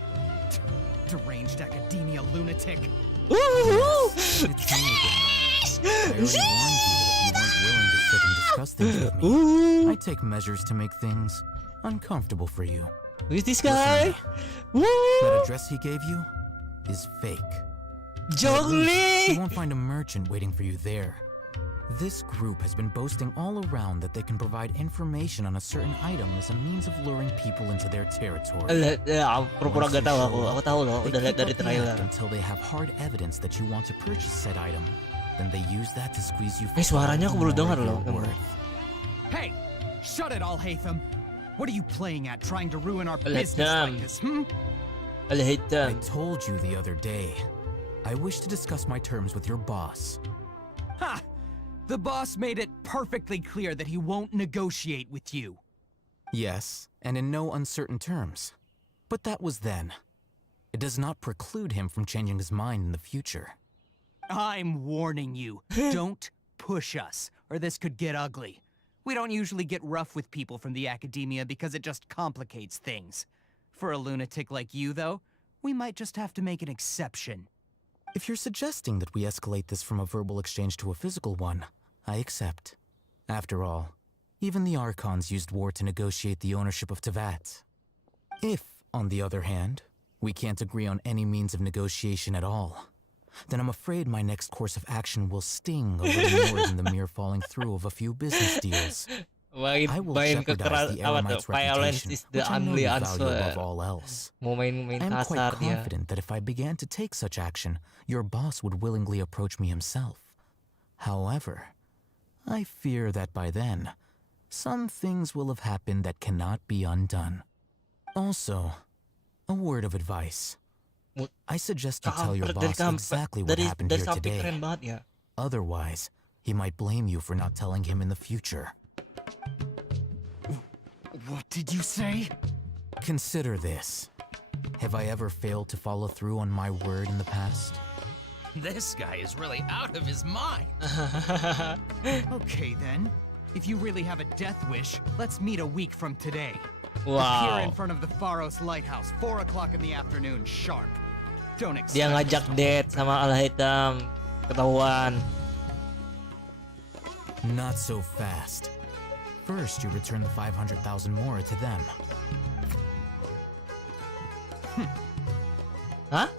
Deranged academia lunatic. It's me again. I already warned you that if you weren't willing to sit and discuss things with me, I take measures to make things uncomfortable for you. Who is this guy? That address he gave you is fake. You Jongli. won't find a merchant waiting for you there. This group has been boasting all around that they can provide information on a certain item as a means of luring people into their territory. Pura-pura gak tahu aku. Aku tahu loh, They udah lihat keep dari up the trailer. act until they have hard evidence that you want to purchase said item. Then they use that to squeeze you for Suaranya aku all baru the dengar more loh. you're worth. Hey, shut it all, Hatham. What are you playing at, trying to ruin our Let's business done. like this, hmm? I hate I them. told you the other day. I wish to discuss my terms with your boss. Ha! The boss made it perfectly clear that he won't negotiate with you. Yes, and in no uncertain terms. But that was then. It does not preclude him from changing his mind in the future. I'm warning you, don't push us, or this could get ugly. We don't usually get rough with people from the academia because it just complicates things. For a lunatic like you, though, we might just have to make an exception. If you're suggesting that we escalate this from a verbal exchange to a physical one, I accept. After all, even the Archons used war to negotiate the ownership of Tevat. If, on the other hand, we can't agree on any means of negotiation at all, then I'm afraid my next course of action will sting a little more than the mere falling through of a few business deals. Main jeopardize the kekerasan Eremites' violence reputation, is the which I know only you value answer. above all else. Mau main I am quite kasar dia. confident that if I began to take such action, your boss would willingly approach me himself. However, I fear that by then, some things will have happened that cannot be undone. Also, a word of advice. I suggest you tell your boss exactly what happened here Sapi today. keren banget ya. Otherwise, he might blame you for not telling him in the future. What did you say? Consider this. Have I ever failed to follow through on my word in the past? This guy is really out of his mind. Okay then. If you really have a death wish, let's meet a week from today. Appear in Wow. front of the Pharos Lighthouse, 4 o'clock in the afternoon, sharp. Don't expect Dia us ngajak to date sama Al Hitam. Ketahuan. Not so fast. First, you return the 500,000 more to them. Hah?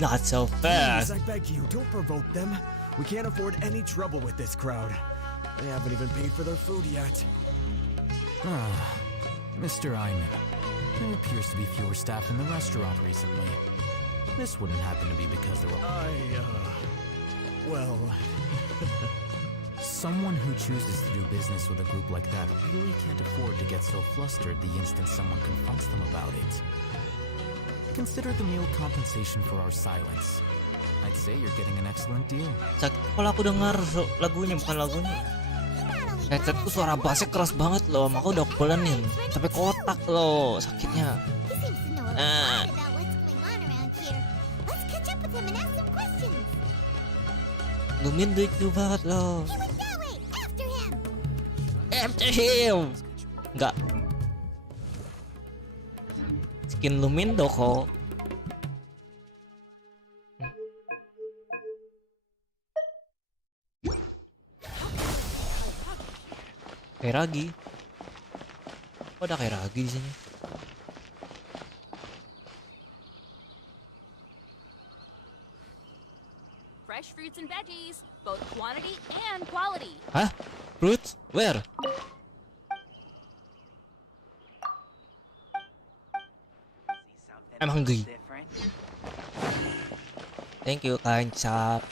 Not so fast. Please, I beg you, don't provoke them. We can't afford any trouble with this crowd. They haven't even paid for their food yet. Ah, Mr. Iman. There appears to be fewer staff in the restaurant recently. This wouldn't happen to be because there were... Well... Someone who chooses to do business with a group like that really can't afford to get so flustered the instant someone confronts them about it. Consider the meal compensation for our silence. I'd say you're getting an excellent deal. Sakit kalau aku dengar lagunya bukan lagunya. He not only Headsetku suara bassnya keras banget loh, maka udah aku pelenin sampai kotak loh sakitnya. He seems to know a lot about what's going on around here. Let's catch up with him and ask some questions. Lumin lucu banget loh. He went that way. After him. After him. Enggak. Skin Lumin doko. Kairagi. Kok ada Kairagi di sini? Fresh fruits and veggies, both quantity and quality. Hah? Fruits? Where? I'm hungry. Thank you, kind chap.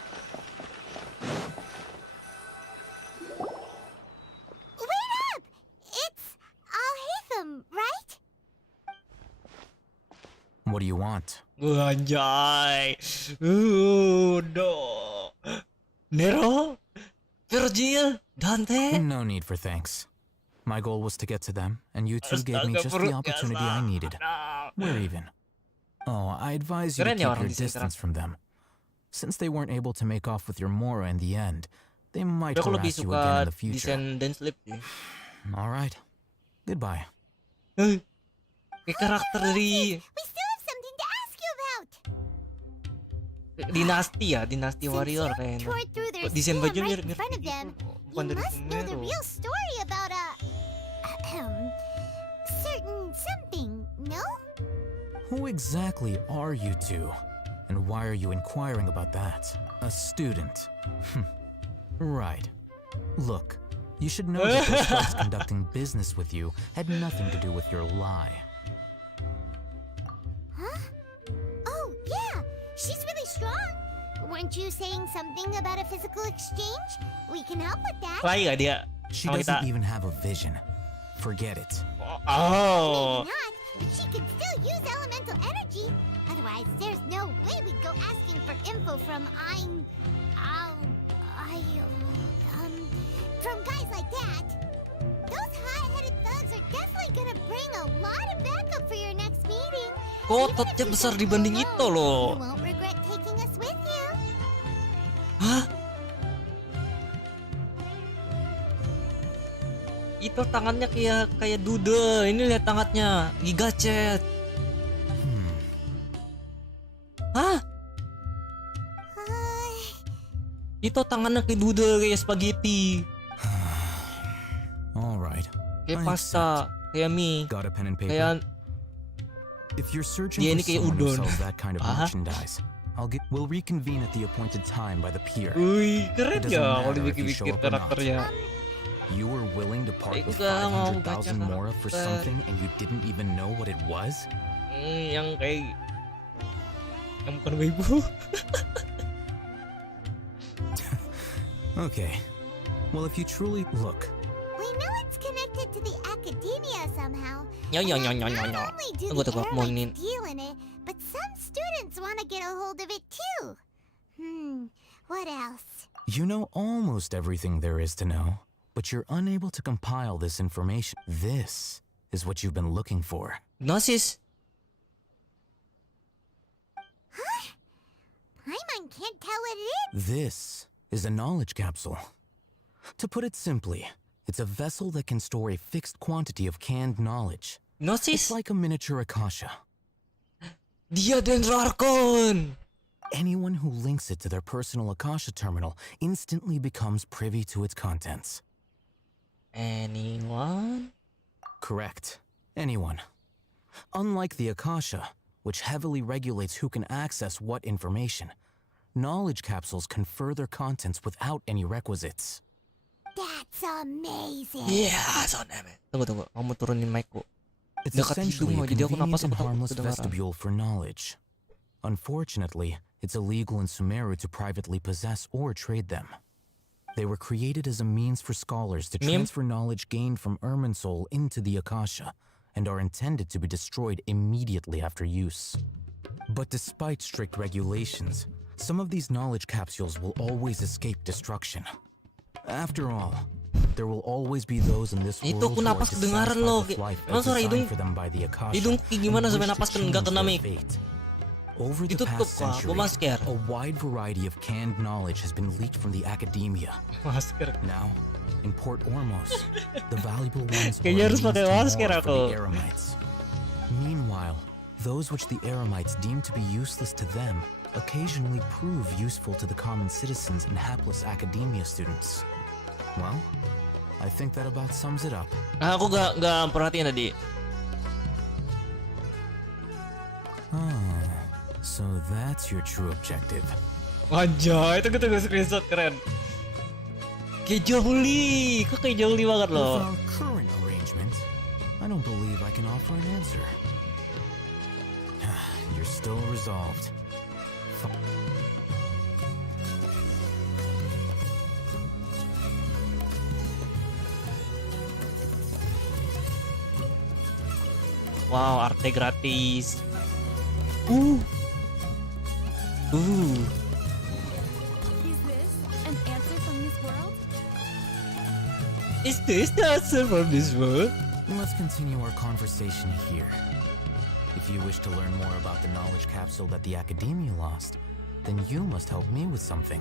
Wait up! It's Alhaitham, right? What do you want? Anjay. No. Nero? Virgil? Dante? No need for thanks. My goal was to get to them, and you two gave me just the opportunity I needed. We're even. Oh, I advise you to Keren ya keep orang your di sini distance from them. Since they weren't able to make off with your Mora in the end, they might Aku lebih harass you again in suka the future. desain dan slip sih. Alright. Goodbye. Kayak karakter dari We still have something to ask you about. dinasti ya, dinasti Since warrior you kayaknya. tore through their Kok desain scam baju right mirip in front of gitu. them, Bukan you dari must know the Sumeru. real story about a certain something, no? Who exactly are you two? And why are you inquiring about that? A student. Right. Look, you should know that those folks conducting business with you had nothing to do with your lie. Huh? Oh, yeah. She's really strong. Weren't you saying something about a physical exchange? We can help with that. Lagi gak dia? She Sama doesn't kita. even have a vision. Forget it. Oh. Maybe not, but she could still use elemental energy. Otherwise, there's no way we'd go asking for info from from guys like that. Those hot-headed thugs are definitely gonna bring a lot of backup for your next meeting. Kok Even if ototnya you besar don't dibanding go itu alone, loh. You won't regret taking us with you. Hah? Itu tangannya kayak doodle. Ini lihat tangannya, gigacet. Hah? Itu tangannya kayak doodle, kayak spaghetti, Alright. kayak I pasta, kayak mie, Got a pen and paper? kayak If you're searching Dia for ini kayak someone who udon. sells that kind of Ah. merchandise, we'll reconvene at the appointed time by the pier. wih, keren It doesn't ya kalau matter if you show dibikin-bikin up or not. karakternya. You were willing to part with Enggak mau 500,000 baca Mora for karakter. something and you didn't even know what it was? Yang kayak yang bukan wibu. Okay. Well, if you truly look, We know it's connected to the academia somehow. Ya, ya, and ya, ya, not ya, ya. only do Tunggu, the tunggu, mau airlines ini. deal in it, but some students want to get a hold of it too. What else? you know almost everything there is to know, but you're unable to compile this information. This is what you've been looking for. Gnosis. Paimon can't tell what it is. This is a knowledge capsule. To put it simply, it's a vessel that can store a fixed quantity of canned knowledge. Gnosis. It's like a miniature Akasha. Dia Dendrarkon. Anyone who links it to their personal Akasha terminal instantly becomes privy to its contents. Anyone? Correct. Anyone. Unlike the Akasha, which heavily regulates who can access what information, knowledge capsules confer their contents without any requisites. That's amazing. Yeah, so damn it. Tunggu. Kamu turunin mic-ku. It's Dekat essentially hidung a lo, jadi aku napas convenient and aku takut harmless kedengaran. vestibule for knowledge. Unfortunately, it's illegal in Sumeru to privately possess or trade them. They were created as a means for scholars to Meme? transfer knowledge gained from Irminsul into the Akasha, and are intended to be destroyed immediately after use. But despite strict regulations, some of these knowledge capsules will always escape destruction. After all, there will always be those in this Itu world aku who are napas kedengaran dissatisfied loh. with life Emang as suara designed for them by the Akasha hidung kayak gimana and sampai wish napas to nggak change kena their mic. fate. Over the Ditutup past kok, aku century, masker. a wide variety of canned knowledge has been leaked from the academia. Masker. Now, in Port Ormos, the valuable ones are Kayaknya harus used pakai more masker for aku. the Eremites. Meanwhile, those which the Eremites deem to be useless to them occasionally prove useful to the common citizens and hapless academia students. Well, I think that about sums it up. Aku nggak perhatiin tadi. So that's your true objective. Anjay, itu tunggu screenshot keren. Kayak Joli, kok kayak Joli banget With loh. our current arrangement, I don't believe I can offer an answer. You're still resolved. Wow, arte gratis. Is this an answer from this world? Is this the answer from this world? Let's continue our conversation here. If you wish to learn more about the knowledge capsule that the Academia lost, then you must help me with something.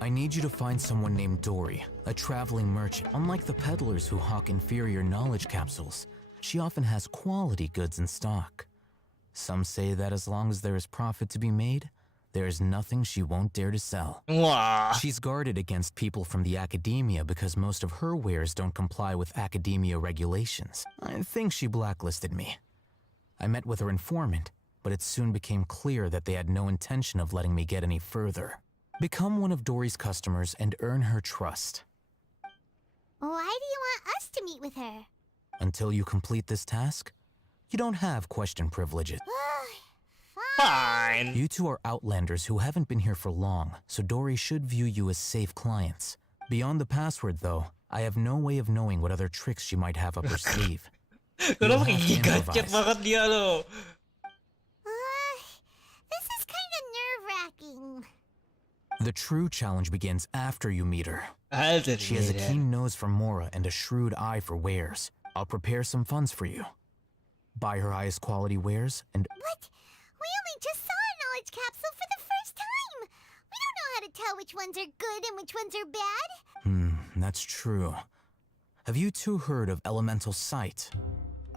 I need you to find someone named Dory, a traveling merchant. Unlike the peddlers who hawk inferior knowledge capsules, she often has quality goods in stock. Some say that as long as there is profit to be made, there is nothing she won't dare to sell. Wah. She's guarded against people from the Academia because most of her wares don't comply with Academia regulations. I think she blacklisted me. I met with her informant, but it soon became clear that they had no intention of letting me get any further. Become one of Dory's customers and earn her trust. Why do you want us to meet with her? Until you complete this task, you don't have question privileges. Fine. You two are outlanders who haven't been here for long, so Dory should view you as safe clients. Beyond the password, though, I have no way of knowing what other tricks she might have up her sleeve. Kenapa kayak have to gigacet improvise. banget dia loh. This is kind of nerve-wracking. The true challenge begins after you meet her. She has a keen nose for Mora and a shrewd eye for wares. I'll prepare some funds for you. Buy her highest quality wares and What? We only just saw a knowledge capsule for the first time. We don't know how to tell which ones are good and which ones are bad. that's true. Have you two heard of elemental sight?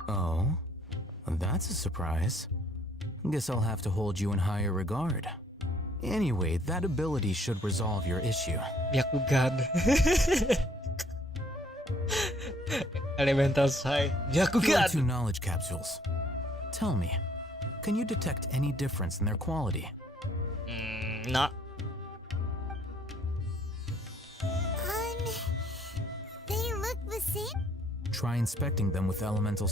Oh, that's a surprise. Guess I'll have to hold you in higher regard. Anyway, that ability should resolve your issue. Byakugan. Elemental sight. Here are Byakugan. 2 knowledge capsules. Tell me, can you detect any difference in their quality? Nah. They look the same. Try inspecting them with elemental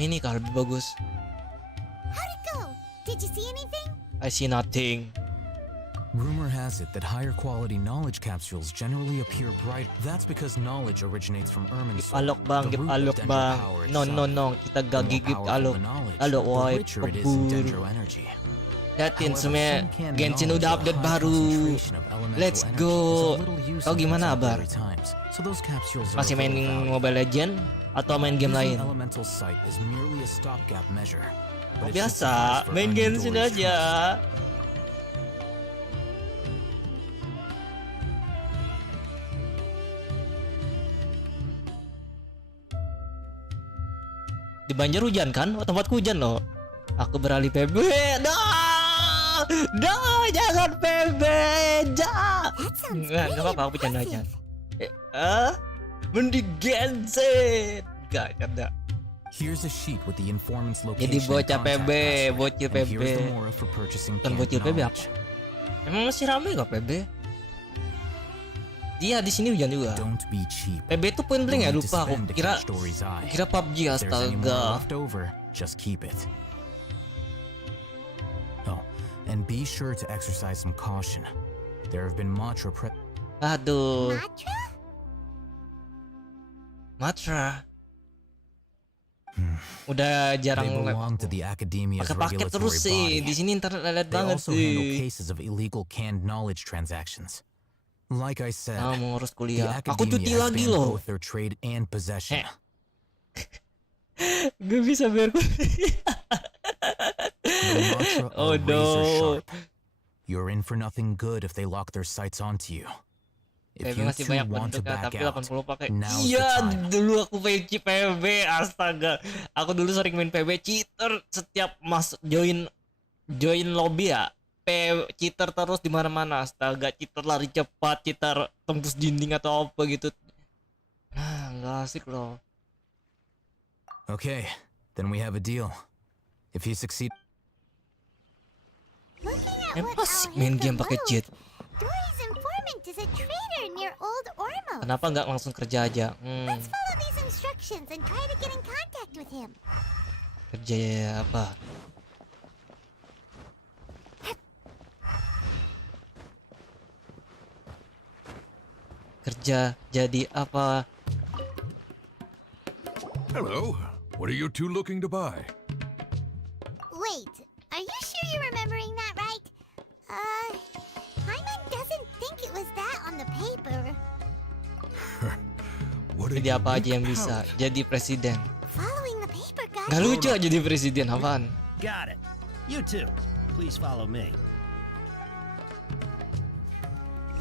Ini kah lebih bagus. How'd it go? Did you see anything? I see nothing. Rumor has it that higher quality knowledge capsules generally appear bright. That's because knowledge originates from Ermin's soul, Alok bang, the root of alok dendro bang. power No, itself. kita The more gagigit powerful alok. the knowledge, Alok, the why richer it is in kabur. dendro energy. Liatin However, semuanya some canned Genshin knowledge udah at update high baru. concentration of elemental Let's energy go. is of little use Kau in gimana, Abar? contemporary times, so those capsules are Masih of main little value. Mobile Legend atau main game Using lain? elemental sight is merely a stopgap measure. but it should Biasa, suffice for main earning Genshin Dory's aja. trust. Di Banjar hujan kan? Oh, tempatku hujan loh. Aku beralih PB. Dah, jangan PB, dah. That sounds Nggak pretty apa-apa, aku bercanda aja. impressive. Mending Genshin. Gak ada. Here's a sheet with the informant's location. Jadi and bocah contact PB, password. bocil And here's PB. the Mora for purchasing Bukan canned bocil PB apa? knowledge. Emang masih rame gak PB? Iya, di sini hujan juga. Don't be cheap. PB itu point blank ya, You'll need to lupa aku. spend to Kira catch Dory's eye. PUBG, If there's any more astaga. left over, just keep it. Oh, and be sure to exercise some caution. There have been Matra Aduh, Matra? Matra. Udah They jarang belong to the Academia's pakai paket terus regulatory sih. body. Di sini internet lelet They banget also handle sih. cases of illegal canned knowledge transactions. Like I said, mau ngurus the kuliah. Aku cuti academia has lagi banned loh. both their trade and possession. Gak bisa bayar kuliah. The mantra Oh are razor no. sharp. You're in for nothing good if they lock their sights onto you. If PB you masih two banyak want to bentuknya, back tapi out, 80 pakai. now's the Iya, time. dulu aku benci PB, astaga. Aku dulu sering main PB cheater setiap masuk join lobby ya. Cheater terus di mana-mana, astaga, cheater lari cepat, cheater tembus dinding atau apa gitu. Nah, nggak asik loh. Okay, then we have a deal. If you succeed, Looking at Emang what asik I'll main hit game the pakai road, cheat. Dory's informant is a traitor near Old Ormo. Kenapa nggak langsung kerja aja? Let's follow these instructions and try to get in contact with him. Kerja ya apa? Kerja jadi apa? Hello. What are you two looking to buy? Wait, are you sure you're remembering that right? Hyman doesn't think it was that on the paper. What Jadi apa aja yang bisa? Jadi presiden. Following the paper got Gak lucu jadi presiden, apaan? Got it. You too. Please follow me.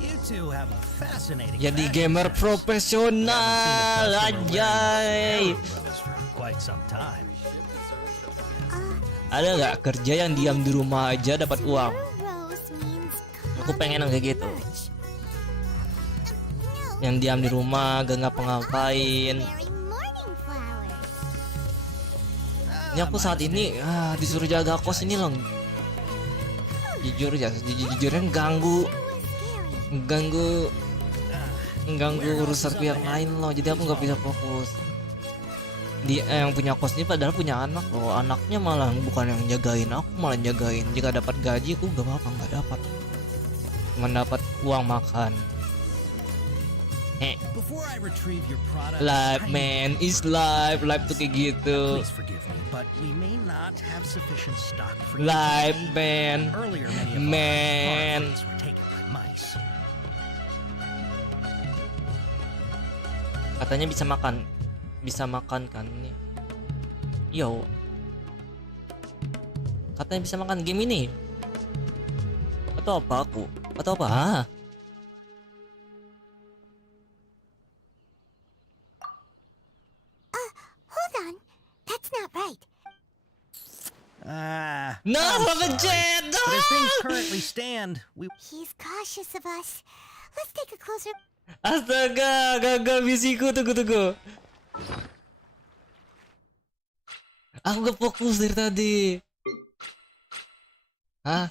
You two have a fascinating Jadi fashion gamer sense. profesional Haven't seen a customer wearing anjay. Eyooo umbrellas for quite some time. Ada nggak kerja yang diam di rumah aja dapat uang? Rose means Aku pengen yang kayak gitu. no, Yang diam di rumah gak ngapa-ngapain. very morning flowers. Ini aku saat ini disuruh jaga kos ini loh. Jujur ya, jujurnya ganggu urusanku yang lain loh. Jadi aku nggak bisa fokus. Dia yang punya kos ini padahal punya anak loh. Anaknya malah bukan yang jagain, aku malah jagain. Jika dapat gaji aku gak apa-apa, nggak dapat. Cuma dapat uang makan. Before I retrieve your product, Life man is life tuh kayak gitu. Please forgive me, but we may not have sufficient stock for you Life today. man, Earlier, many of man. our farms were taken by mice. Katanya bisa makan kan nih. Yo, katanya bisa makan game ini. Atau apa aku? Atau apa? Hah? Hold on, that's not right. No, I'm Papa sorry. Jet! But as things currently stand, we He's cautious of us. Let's take a closer. Astaga, gagal misiku, tunggu. Aku gak fokus dari tadi. Hah?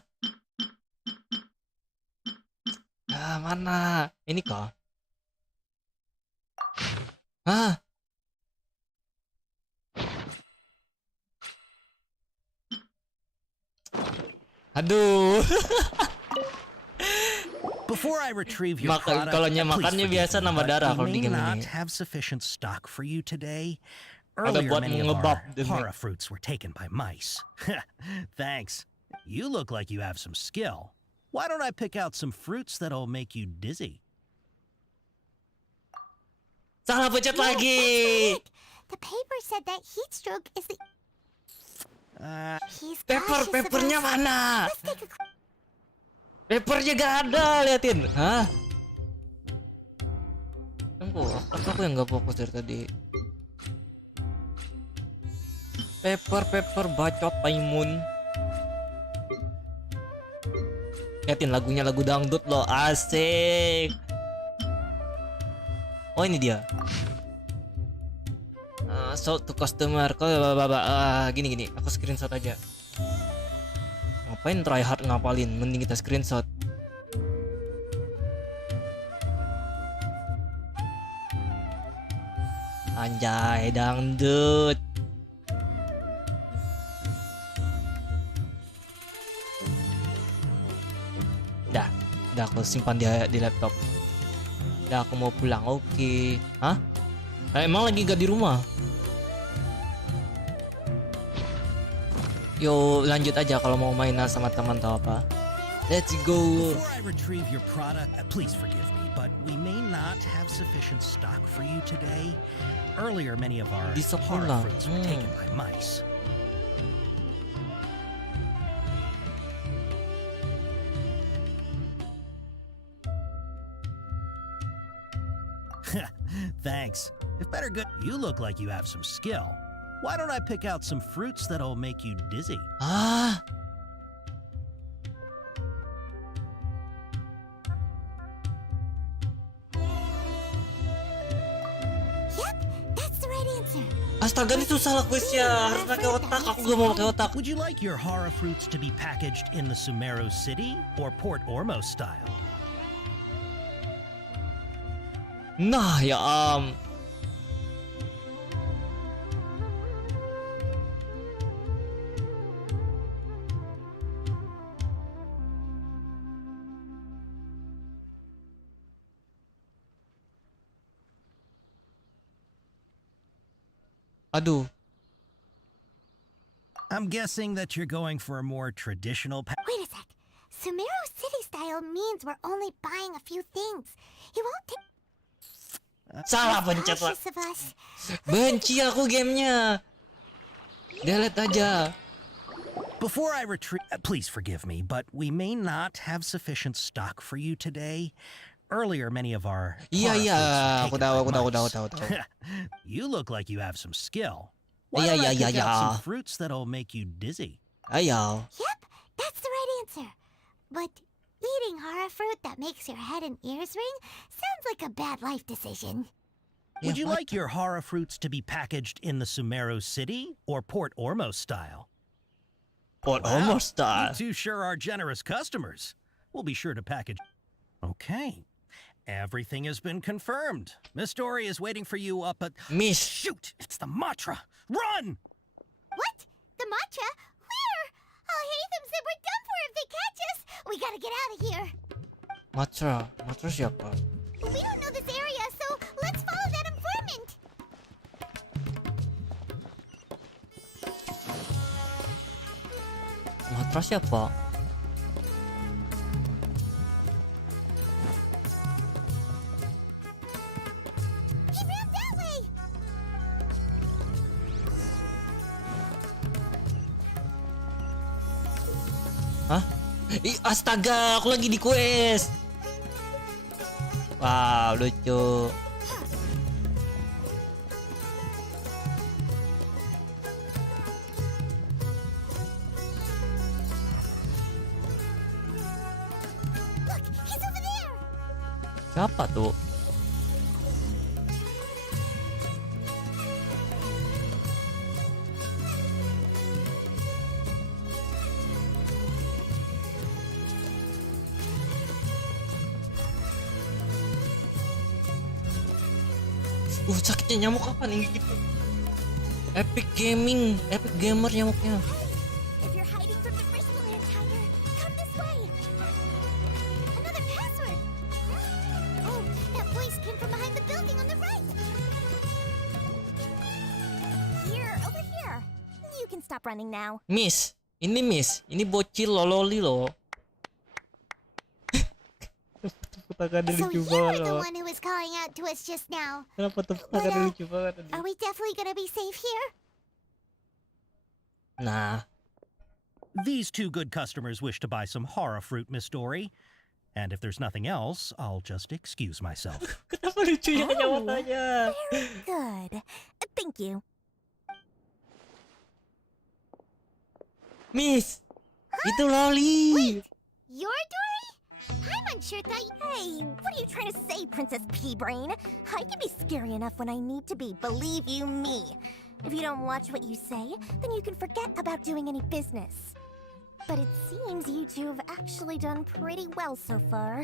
Mana? Ini kah? Hah? Aduh. Before I retrieve your product, Kalau please makannya forgive biasa me, nambah but darah we kalau di may game not ini. have sufficient stock for you today. Ada Earlier, buat many of ngebab our demi. para fruits were taken by mice. Thanks. You look like you have some skill. Why don't I pick out some fruits that'll make you dizzy? Salah pencet No, lagi. that's not it. The paper said that heat stroke is the. He's cautious of Papernya us. mana? Let's take a. Papernya gak ada, liatin. Hah? Aku yang gak fokus dari tadi. Paper bacot Paimun. Liatin lagunya, lagu dangdut loh, asik. Oh ini dia. So to customer, gini, aku screenshot aja. Ngapain try hard ngapalin, mending kita screenshot. Anjay, dangdut. Udah aku simpan di laptop. Udah aku mau pulang, oke. Hah? Emang lagi gak di rumah? Yo, lanjut aja kalau mau mainan sama teman atau apa. Let's go. Before I retrieve your product, please forgive me, not have sufficient stock for you today. Earlier, many of our Disebut horror lah. fruits were taken by mice. Thanks. If better good, you look like you have some skill. Why don't I pick out some fruits that'll make you dizzy? Ah, Yep, that's the right answer. astaga ini susah lah quiznya. Harus pakai otak. Aku gak mau pakai otak. Would you like your horror fruits to be packaged in the Sumeru City or Port Ormos style? Nah, ya Aduh. I'm guessing that you're going for a more traditional Wait a sec. Sumeru City style means we're only buying a few things. It won't take Salah pencet lah. cautious of us. Benci aku gamenya. Delete aja. Before I retreat, please forgive me, but we may not have sufficient stock for you today. Earlier, many of our Iya, horror iya. fruits were Aku taken by tahu. mice. You look like you have some skill. Why Iya, don't I iya, pick iya, out iya. some fruits that'll make you dizzy? Ayo. Yep, that's the right answer. But eating horror fruit that makes your head and ears ring sounds like a bad life decision. Would Yeah, you what? like your horror fruits to be packaged in the Sumeru City or Port Ormos style? Port Wow, almost You done. two sure are generous customers. We'll be sure to package. Okay. Everything has been confirmed. Miss Dory is waiting for you up at... Miss. Shoot! It's the Matra! Run! What? The matcha? Where? Oh, Hatham said we're done for if they catch us. We gotta get out of here. Matra siapa? We don't know this area, so let's follow that informant. Matra siapa? He ran that way. Hah? Ih, astaga, aku lagi di quest. Wow, lucu. Look, he's over there. Siapa tuh? Sakitnya nyamuk kapan ini gitu? Epic Gaming, Epic Gamer nyamuknya. If you're hiding from the Freshland Tiger, come this way. Another password. Oh, that voice came from behind the building on the right. Here, over here. You can stop running now. Miss, ini bocil lololi loh. Tepuk-tepukan So lucu you were banget the loh. one who was calling out to us just now. Kenapa tepuk-tepukan lucu banget tadi? Are we definitely gonna be safe here? Nah, These two good customers wish to buy some horror fruit, Miss Dory. And if there's nothing else, I'll just excuse myself. kenapa lucu ya Oh, kacamata? Good. Thank you. Miss, itu loli. You're Dory? I'm unsure that Hey, what are you trying to say, Princess Pea-Brain? I can be scary enough when I need to be, believe you me. If you don't watch what you say, then you can forget about doing any business. But it seems you two have actually done pretty well so far.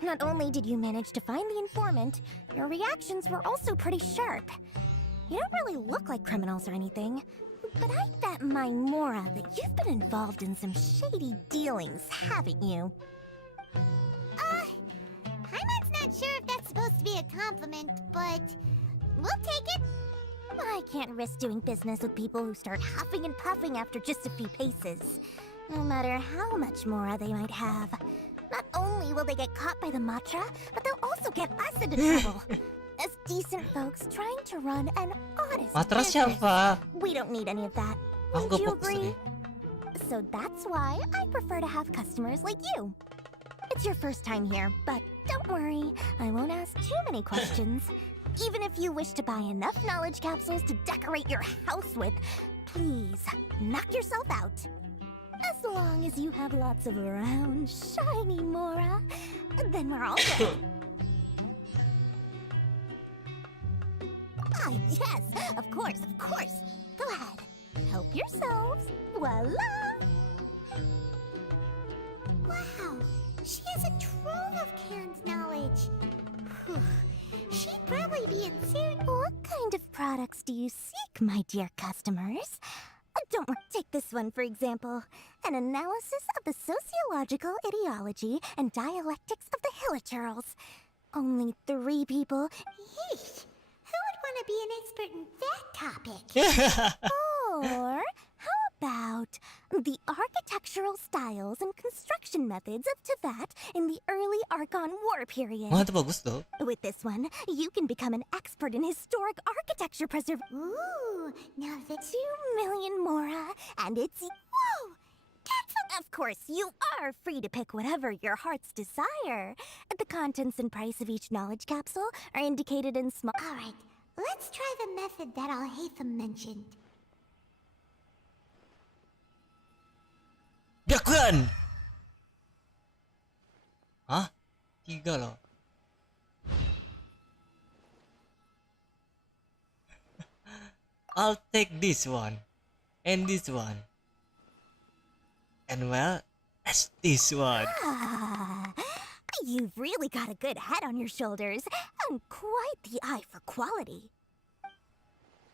Not only did you manage to find the informant, your reactions were also pretty sharp. You don't really look like criminals or anything, but I bet my Mora that you've been involved in some shady dealings, haven't you? Hyman's not sure if that's supposed to be a compliment, but we'll take it. I can't risk doing business with people who start huffing and puffing after just a few paces. No matter how much Mora they might have, Not only will they get caught by the Matra, but they'll also get us into trouble. As decent folks trying to run an honest Matra business. siapa? We don't need any of that. Aku Wouldn't gak you fokus agree? tadi. So that's why I prefer to have customers like you. It's your first time here, but don't worry, I won't ask too many questions. Even if you wish to buy enough knowledge capsules to decorate your house with, please knock yourself out. As long as you have lots of round, shiny Mora, then we're all good. Ah, yes, of course, of course. Go ahead, help yourselves. Voila! Wow, she has a trove of canned knowledge. Whew. She'd probably be in soon. What kind of products do you seek, my dear customers? Don't take this one, for example. An analysis of the sociological ideology and dialectics of the Hilichurls. Only 3 people. Yeesh. Who would want to be an expert in that topic? Or how about the architectural styles and construction methods of Teyvat in the early Archon War period? Wah, itu bagus tuh. With this one, you can become an expert in historic architecture Ooh, now the 2 million Mora, and it's... Whoa! Of course, you are free to pick whatever your heart's desire. The contents and price of each knowledge capsule are indicated in small... Alright, let's try the method that Al-Haytham mentioned. Dilakukan! Hah? 3 loh. I'll take this one. And this one. And well, that's this one. Ah, you've really got a good head on your shoulders, and quite the eye for quality.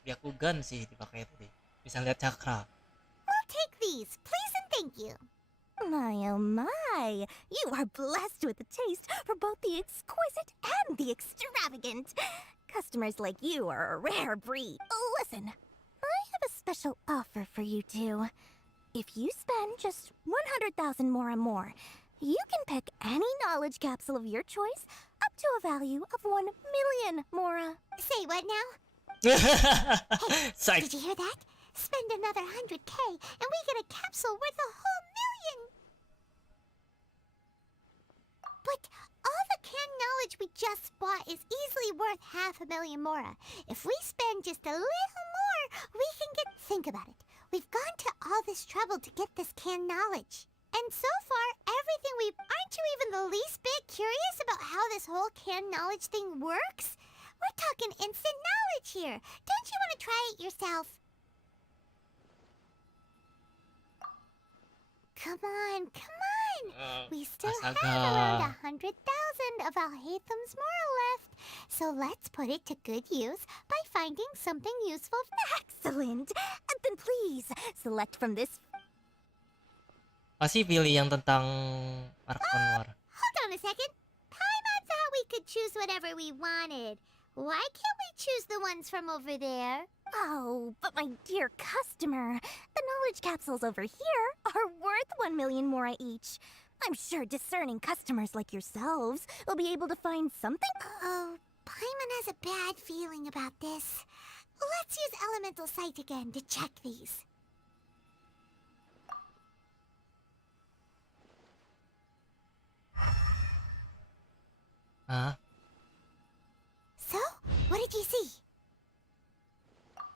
Dilakukan sih dipakai tadi. Bisa lihat cakra. We'll take these, please and thank you. My oh my, you are blessed with a taste for both the exquisite and the extravagant. Customers like you are a rare breed. Listen, I have a special offer for you two. If you spend just 100,000 Mora more, you can pick any knowledge capsule of your choice up to a value of 1 million Mora. Say what now? Psych. Did you hear that? Spend another 100K and we get a capsule worth a whole million! But all the canned knowledge we just bought is easily worth 500,000 Mora. If we spend just a little more, we can get... Think about it. We've gone to all this trouble to get this canned knowledge. And so far, everything we... Aren't you even the least bit curious about how this whole canned knowledge thing works? We're talking instant knowledge here. Don't you want to try it yourself? Come on, come on. We still have around 100,000 of Al-Haytham's Mora left. So let's put it to good use by finding something useful. Excellent. Then please, select from this... Pasti pilih yang tentang Archon War. Hold on a second. Paimon thought we could choose whatever we wanted. Why can't we choose the ones from over there? Oh, but my dear customer, the knowledge capsules over here are worth 1 million Mora each. I'm sure discerning customers like yourselves will be able to find something... Oh, Paimon has a bad feeling about this. Let's use Elemental Sight again to check these. Hah? So, what did you see?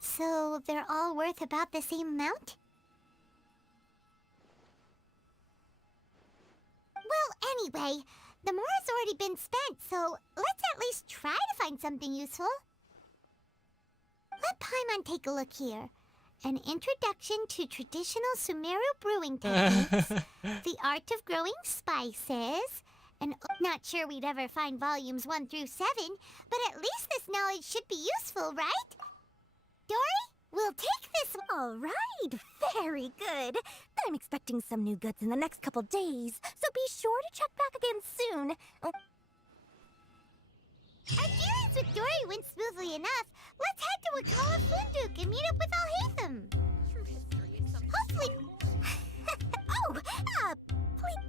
So, they're all worth about the same amount? Well, anyway, the Mora's already been spent, so let's at least try to find something useful. Let Paimon take a look here. An introduction to traditional Sumeru brewing techniques, the art of growing spices, and not sure we'd ever find volumes 1 through 7, but at least this knowledge should be useful, right? Dory, we'll take this. All right, very good. I'm expecting some new goods in the next couple days, so be sure to check back again soon. Our dealings with Dory went smoothly enough. Let's head to Wakala Funduk and meet up with Al-Haytham. Hopefully... please...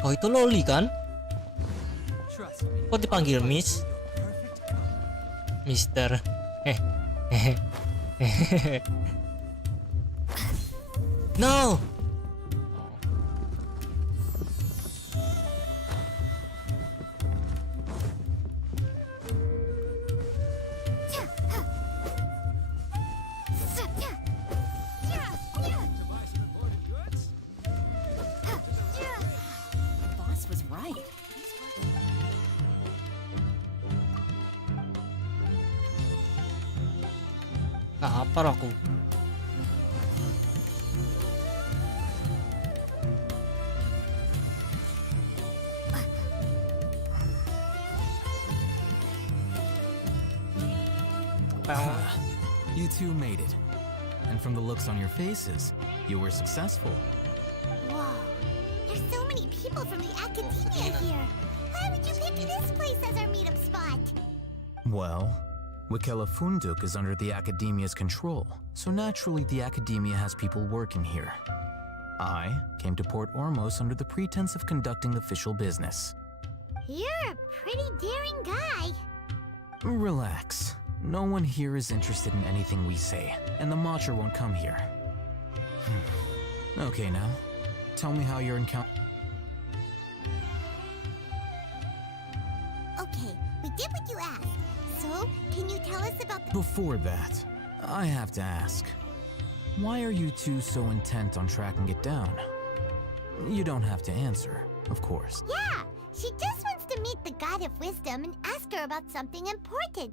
Kau itu loli kan? Kok dipanggil Miss? Mister. No. Boss was right. Lapar aku. You two made it. And from the looks on your faces, you were successful. Whoa. There's so many people from the academia here. Why would you pick this place as our meetup spot? Well, Wikela Funduk is under the Academia's control, so naturally the Academia has people working here. I came to Port Ormos under the pretense of conducting official business. You're a pretty daring guy. Relax. No one here is interested in anything we say, and the Matcha won't come here. Okay now, tell me how your encounter... Okay, we did what you asked. So, can you tell us about the... Before that, I have to ask, why are you two so intent on tracking it down? You don't have to answer, of course. Yeah, she just wants to meet the God of Wisdom and ask her about something important.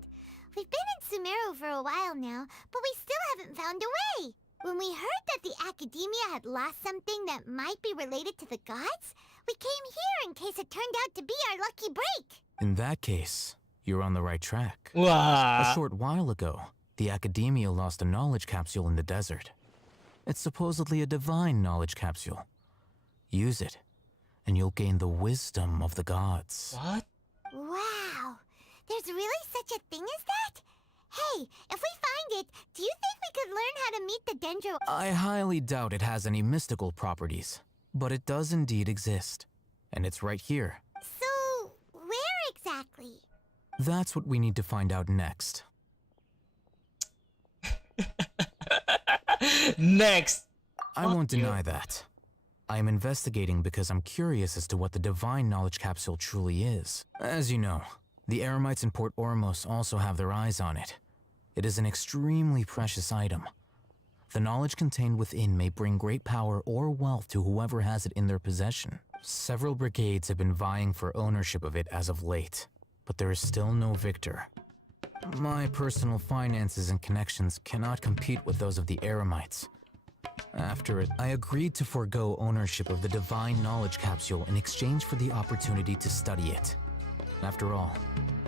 We've been in Sumeru for a while now, but we still haven't found a way. When we heard that the Academia had lost something that might be related to the gods, we came here in case it turned out to be our lucky break. In that case, you're on the right track. A Wah. short while ago, the Academia lost a knowledge capsule in the desert. It's supposedly a divine knowledge capsule. Use it, and you'll gain the wisdom of the gods. What? Wow, there's really such a thing as that? Hey, if we find it, do you think we could learn how to meet the Dendro? I highly doubt it has any mystical properties, but it does indeed exist. And it's right here. So, where exactly? That's what we need to find out next. Next. I won't deny that. I am investigating because I'm curious as to what the divine knowledge capsule truly is. As you know, the Eremites in Port Ormos also have their eyes on it. It is an extremely precious item. The knowledge contained within may bring great power or wealth to whoever has it in their possession. Several brigades have been vying for ownership of it as of late, but there is still no victor. My personal finances and connections cannot compete with those of the Eremites. After it, I agreed to forego ownership of the divine knowledge capsule in exchange for the opportunity to study it. After all,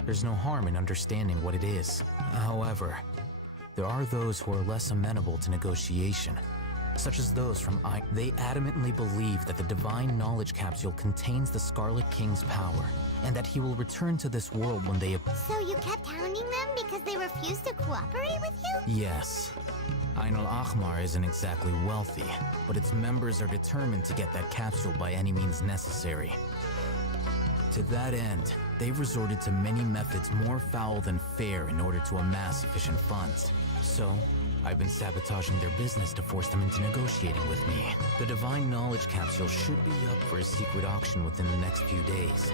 there's no harm in understanding what it is. However, there are those who are less amenable to negotiation, such as those from They adamantly believe that the divine knowledge capsule contains the Scarlet King's power, and that he will return to this world when they... So you kept hounding them because they refused to cooperate with you? Yes. Ainul Ahmar isn't exactly wealthy, but its members are determined to get that capsule by any means necessary. To that end, they've resorted to many methods more foul than fair in order to amass sufficient funds. So, I've been sabotaging their business to force them into negotiating with me. The divine knowledge capsule should be up for a secret auction within the next few days.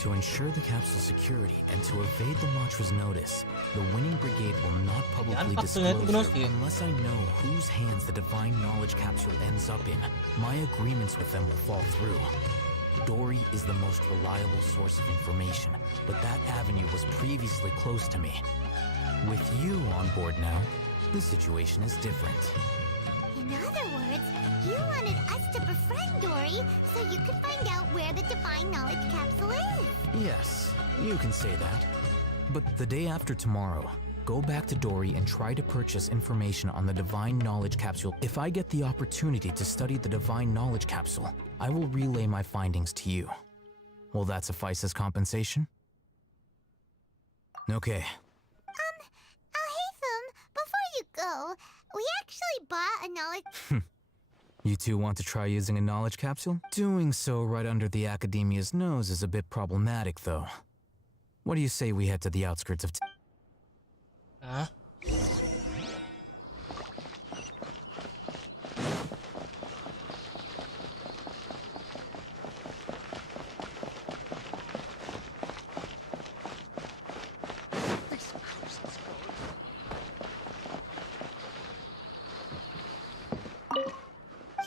To ensure the capsule's security and to evade the mantra's notice, the winning brigade will not publicly disclose it unless I know whose hands the divine knowledge capsule ends up in. My agreements with them will fall through. Dory is the most reliable source of information, but that avenue was previously closed to me. With you on board now, the situation is different. In other words, you wanted us to befriend Dory so you could find out where the divine knowledge capsule is. Yes, you can say that. But the day after tomorrow, go back to Dory and try to purchase information on the divine knowledge capsule. If I get the opportunity to study the divine knowledge capsule, I will relay my findings to you. Will that suffice as compensation? Okay. Alhaitham, before you go, we actually bought a knowledge... You two want to try using a knowledge capsule? Doing so right under the academia's nose is a bit problematic, though. What do you say we head to the outskirts of Hah?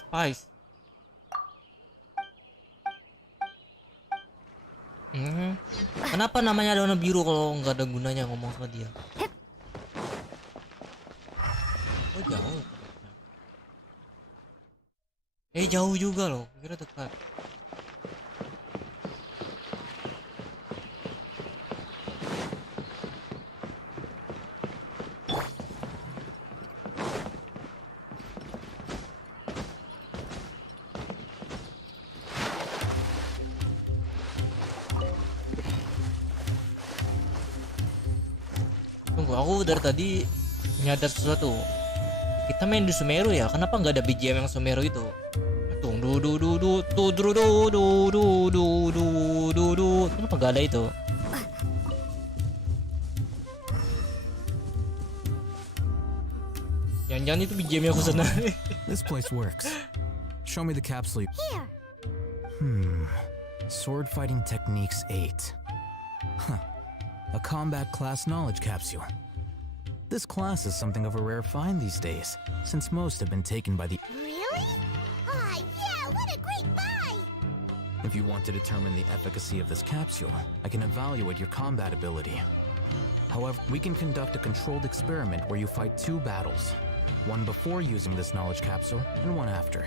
Spice. Kenapa namanya daun biru kalau nggak ada gunanya ngomong sama dia? Oh jauh. Jauh juga loh, kira dekat. Tunggu, aku dari tadi nyadar sesuatu. Kita main di Sumeru ya, kenapa nggak ada BGM yang Sumeru itu? Tung du du du du du du du du du du du du du. Kenapa nggak ada itu? Jangan-jangan itu BGM yang aku senang. This place works. Show me the capsule. Here. Sword fighting techniques 8. Huh. A combat class knowledge capsule. This class is something of a rare find these days, since most have been taken by the... Really? Ah, yeah, what a great buy! If you want to determine the efficacy of this capsule, I can evaluate your combat ability. However, we can conduct a controlled experiment where you fight 2 battles, one before using this knowledge capsule and one after.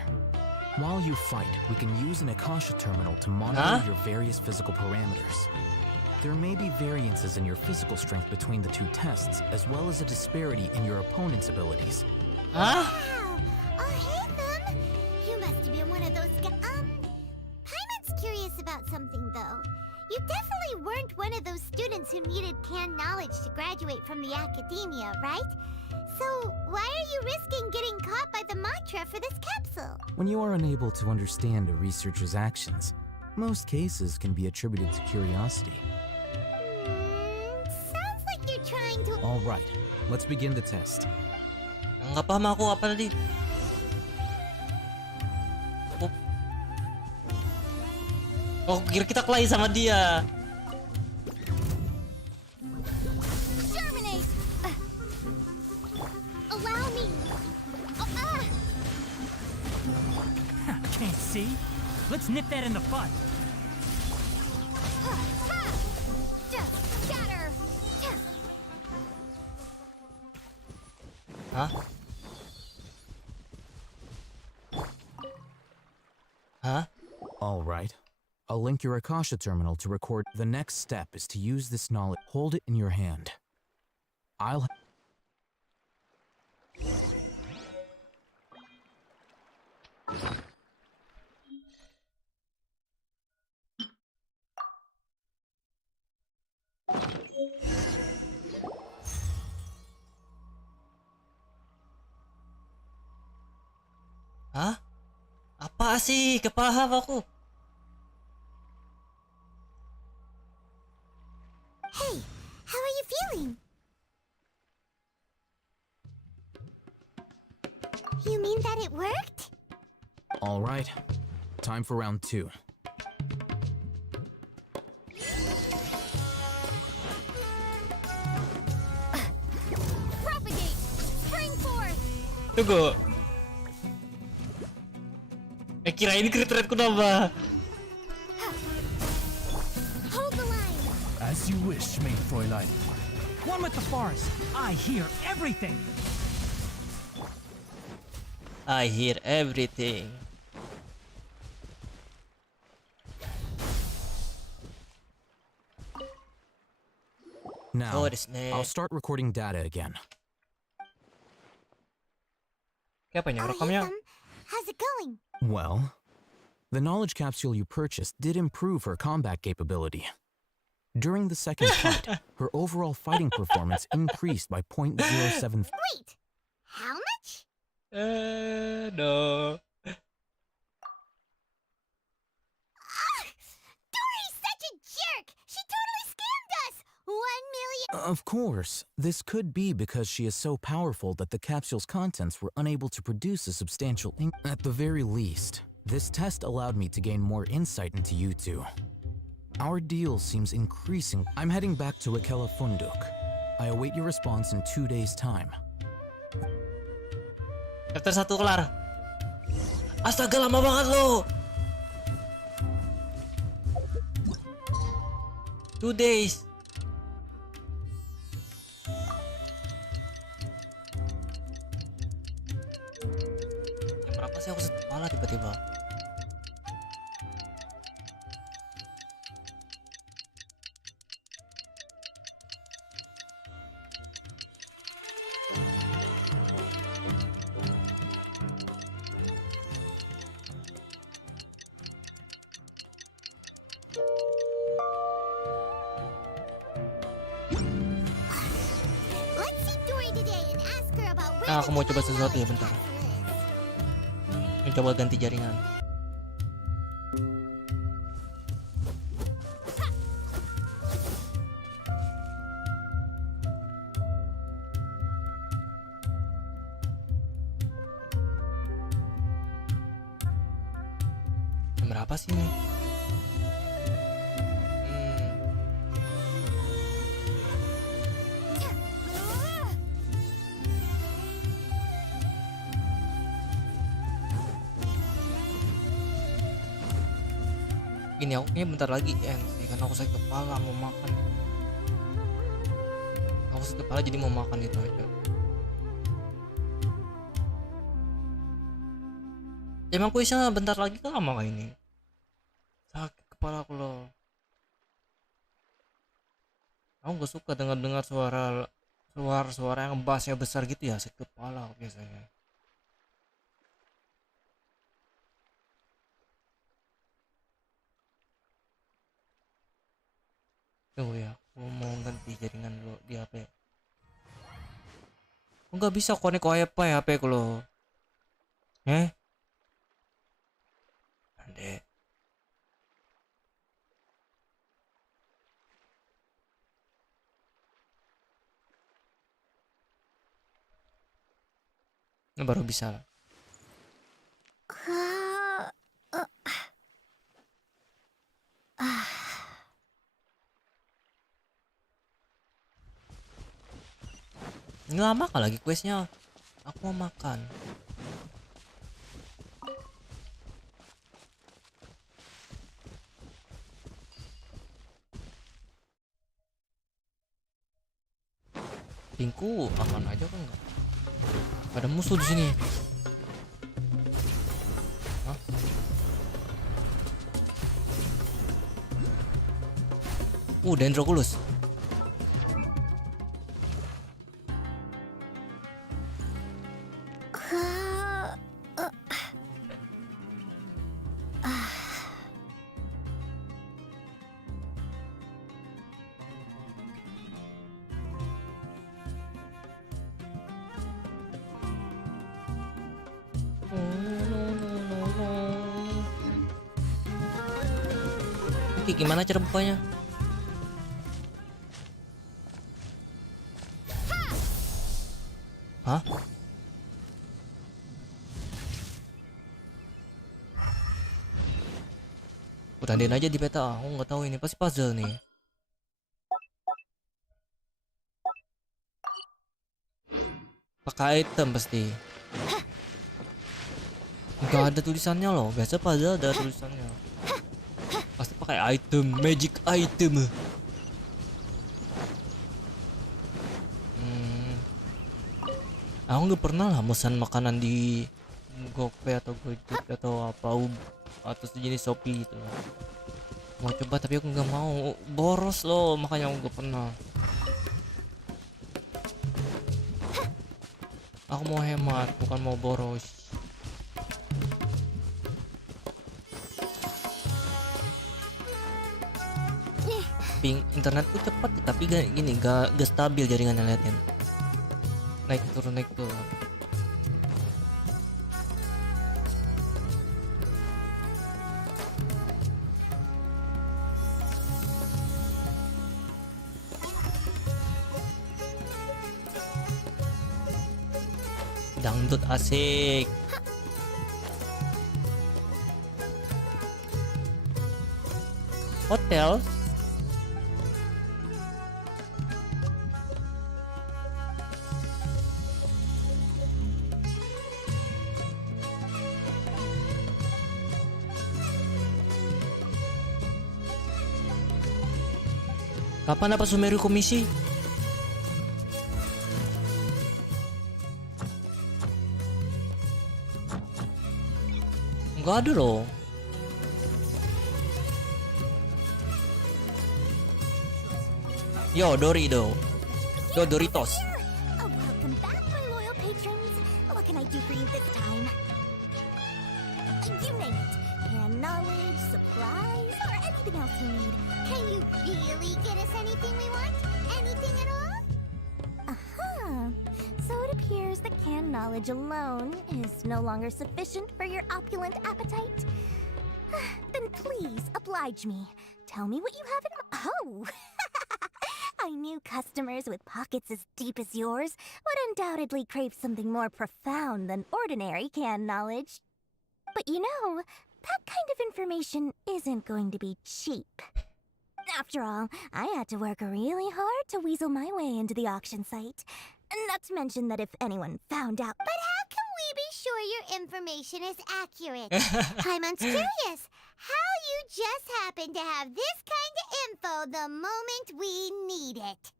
While you fight, we can use an Akasha terminal to monitor your various physical parameters. There may be variances in your physical strength between the 2 tests, as well as a disparity in your opponent's abilities. Wow! Oh, hey, Thumb! You must have been one of those Paimon's curious about something, though. You definitely weren't one of those students who needed canned knowledge to graduate from the academia, right? So, why are you risking getting caught by the mantra for this capsule? When you are unable to understand a researcher's actions, most cases can be attributed to curiosity. Sounds like you're trying to... All right, let's begin the test. Nggak paham aku apa tadi. Oh, kira kita kelahi sama dia. Germinate! Allow me! Can't see? Let's nip that in the bud. Scatter! Hah? Hah? All right. I'll link your Akasha terminal to record. The next step is to use this knowledge. Hold it in your hand. I'll... Hah? Apa sih? Kepaham aku. Hey, how are you feeling? You mean that it worked? All right. Time for round 2. Propagate! Spring forth! Tunggu. Kirain crit rate-ku nambah. Hold the line! As you wish, main Fräulein. One with the forest. I hear everything. I hear everything. Now, Oh, desu ne. I'll start recording data again. Kayak apa nya Oh, hey, rekamnya? Thumb. How's it going? Well, the knowledge capsule you purchased did improve her combat capability. During the second fight, her overall fighting performance increased by 0.07. Wait! How much? No. Of course, this could be because she is so powerful that the capsule's contents were unable to produce a substantial At the very least, this test allowed me to gain more insight into you two. Our deal seems increasing. I'm heading back to Akela Funduk. I await your response in 2 days' time. Chapter 1 kelar. Astaga, lama banget lo. 2 days. Jam berapa sih aku sakit kepala tiba-tiba? Let's see Dory today and ask her about where Nah, aku mau the coba sesuatu ya, castle bentar. is. Coba ganti jaringan. Jam berapa sih ini? Gini, aku kayaknya bentar lagi end sih, karena aku sakit kepala mau makan. Aku sakit kepala jadi mau makan itu aja. Emang kuisnya bentar lagi kan lama kayak ini. Sakit kepala aku loh. Aku gak suka dengar suara yang bassnya besar gitu ya, sakit kepala aku biasanya. Tunggu ya, aku mau ganti jaringan dulu di HP. Aku nggak bisa connect wifi HP ku loh. Ande. Ini baru bisa. Ini lama kah lagi questnya? Aku mau makan. Pingku aman aja kan enggak? Ada musuh di sini. Hah? Dendroculus. Oke, gimana cara bukanya? Hah? Udahin aja di peta. Aku nggak tahu ini pasti puzzle nih. Pakai item pasti. Nggak ada tulisannya loh. Biasa puzzle ada tulisannya. Pasti pakai item, magic item. Aku nggak pernah lah pesan makanan di GoPay atau Gojek atau apa atau sejenis Shopee gitu loh. Mau coba tapi aku nggak mau, boros loh, makanya aku nggak pernah. Aku mau hemat, bukan mau boros. Ping internetku cepat tapi gini gak stabil jaringannya, liatin. Naik turun. Dangdut asik. Hotel. Kapan dapat Sumeru komisi? Enggak ada loh. Yo, Doritos. Yo, Doritos. Oh, welcome back, my loyal patrons. What can I do for you this time? You name it. Hand knowledge, supplies, or anything else you need. Can you really get us anything we want? Anything at all? Uh-huh. So it appears that canned knowledge alone is no longer sufficient for your opulent appetite. Then please oblige me. Tell me what you have in Oh! I knew customers with pockets as deep as yours would undoubtedly crave something more profound than ordinary canned knowledge. But you know, that kind of information isn't going to be cheap. After all, I had to work really hard to weasel my way into the auction site. Not to mention that if anyone found out... But how can we be sure your information is accurate? Paimon's curious. How you just happen to have this kind of info the moment we need it?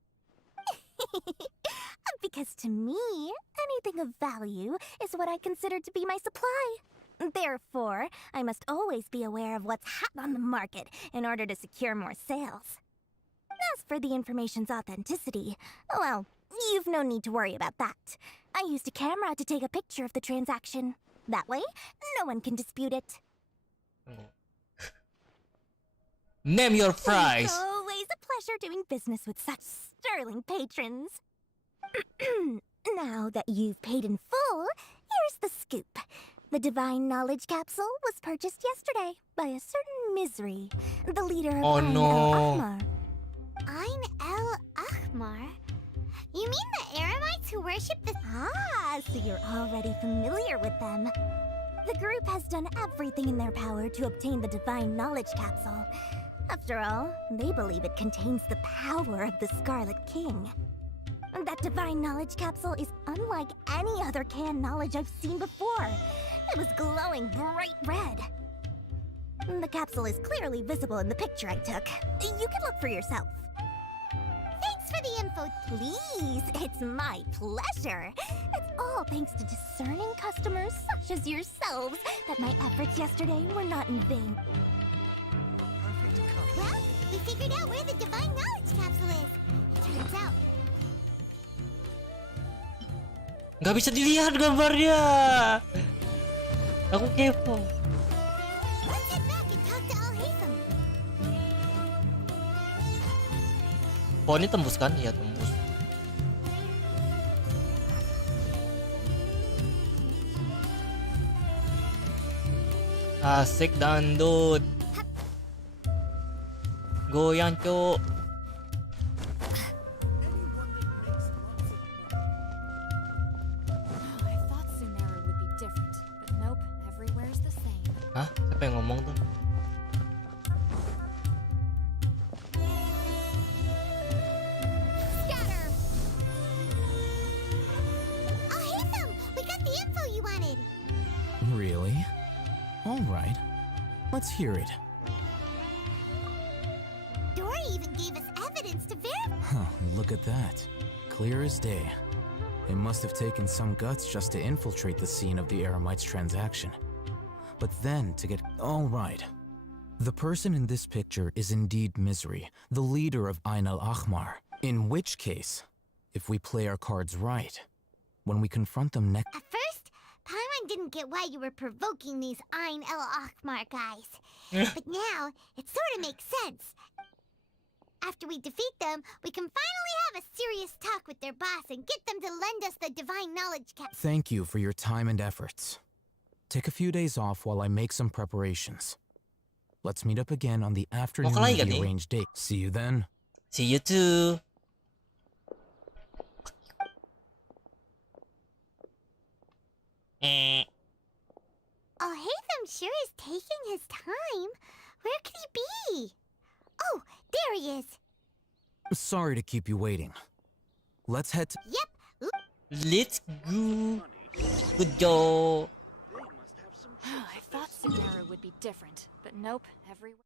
Because to me, anything of value is what I consider to be my supply. Therefore, I must always be aware of what's hot on the market in order to secure more sales. As for the information's authenticity, well, you've no need to worry about that. I used a camera to take a picture of the transaction. That way, no one can dispute it. Name your price. It's always a pleasure doing business with such sterling patrons. Now that you've paid in full, here's the scoop. The Divine Knowledge Capsule was purchased yesterday by a certain Misery, the leader of Ayn no. Ayn El Ahmar? You mean the Eremites who worship the... Ah, so you're already familiar with them. The group has done everything in their power to obtain the Divine Knowledge Capsule. After all, they believe it contains the power of the Scarlet King. That Divine Knowledge Capsule is unlike any other canned knowledge I've seen before. It was glowing bright red. The capsule is clearly visible in the picture I took. You can look for yourself. Thanks for the info. Please, it's my pleasure. It's all thanks to discerning customers such as yourselves that my efforts yesterday were not in vain. Well, we figured out where the Divine Knowledge Capsule is. Turns out... Nggak bisa dilihat gambarnya. Aku kepo. Let's head back and talk to Al-Haytham. Oh, ini tembus kan? Iya, tembus. Asik dangdut. Goyang, cuk. Hah? Siapa yang ngomong tuh? Scatter! Al-Haytham! We got the info you wanted! Really? All right. Let's hear it. Dory even gave us evidence to verify. Huh, look at that. Clear as day. It must have taken some guts just to infiltrate the scene of the Eremites transaction. But then to get... All right. The person in this picture is indeed Misery, the leader of Ayn al-Ahmar. In which case, if we play our cards right, when we confront them next... At first, Paimon didn't get why you were provoking these Ayn El-Ahmar guys. But now, it sort of makes sense. After we defeat them, we can finally have a serious talk with their boss and get them to lend us the Divine Knowledge Capsule. Thank you for your time and efforts. Take a few days off while I make some preparations. Let's meet up again on the afternoon of the arranged date. See you then. See you too. Oh, Haytham sure is taking his time. Where could he be? Oh, there he is. Sorry to keep you waiting. Let's head to... Yep. Let's go. Good job. I thought Sumeru would be different, but nope, everywhere.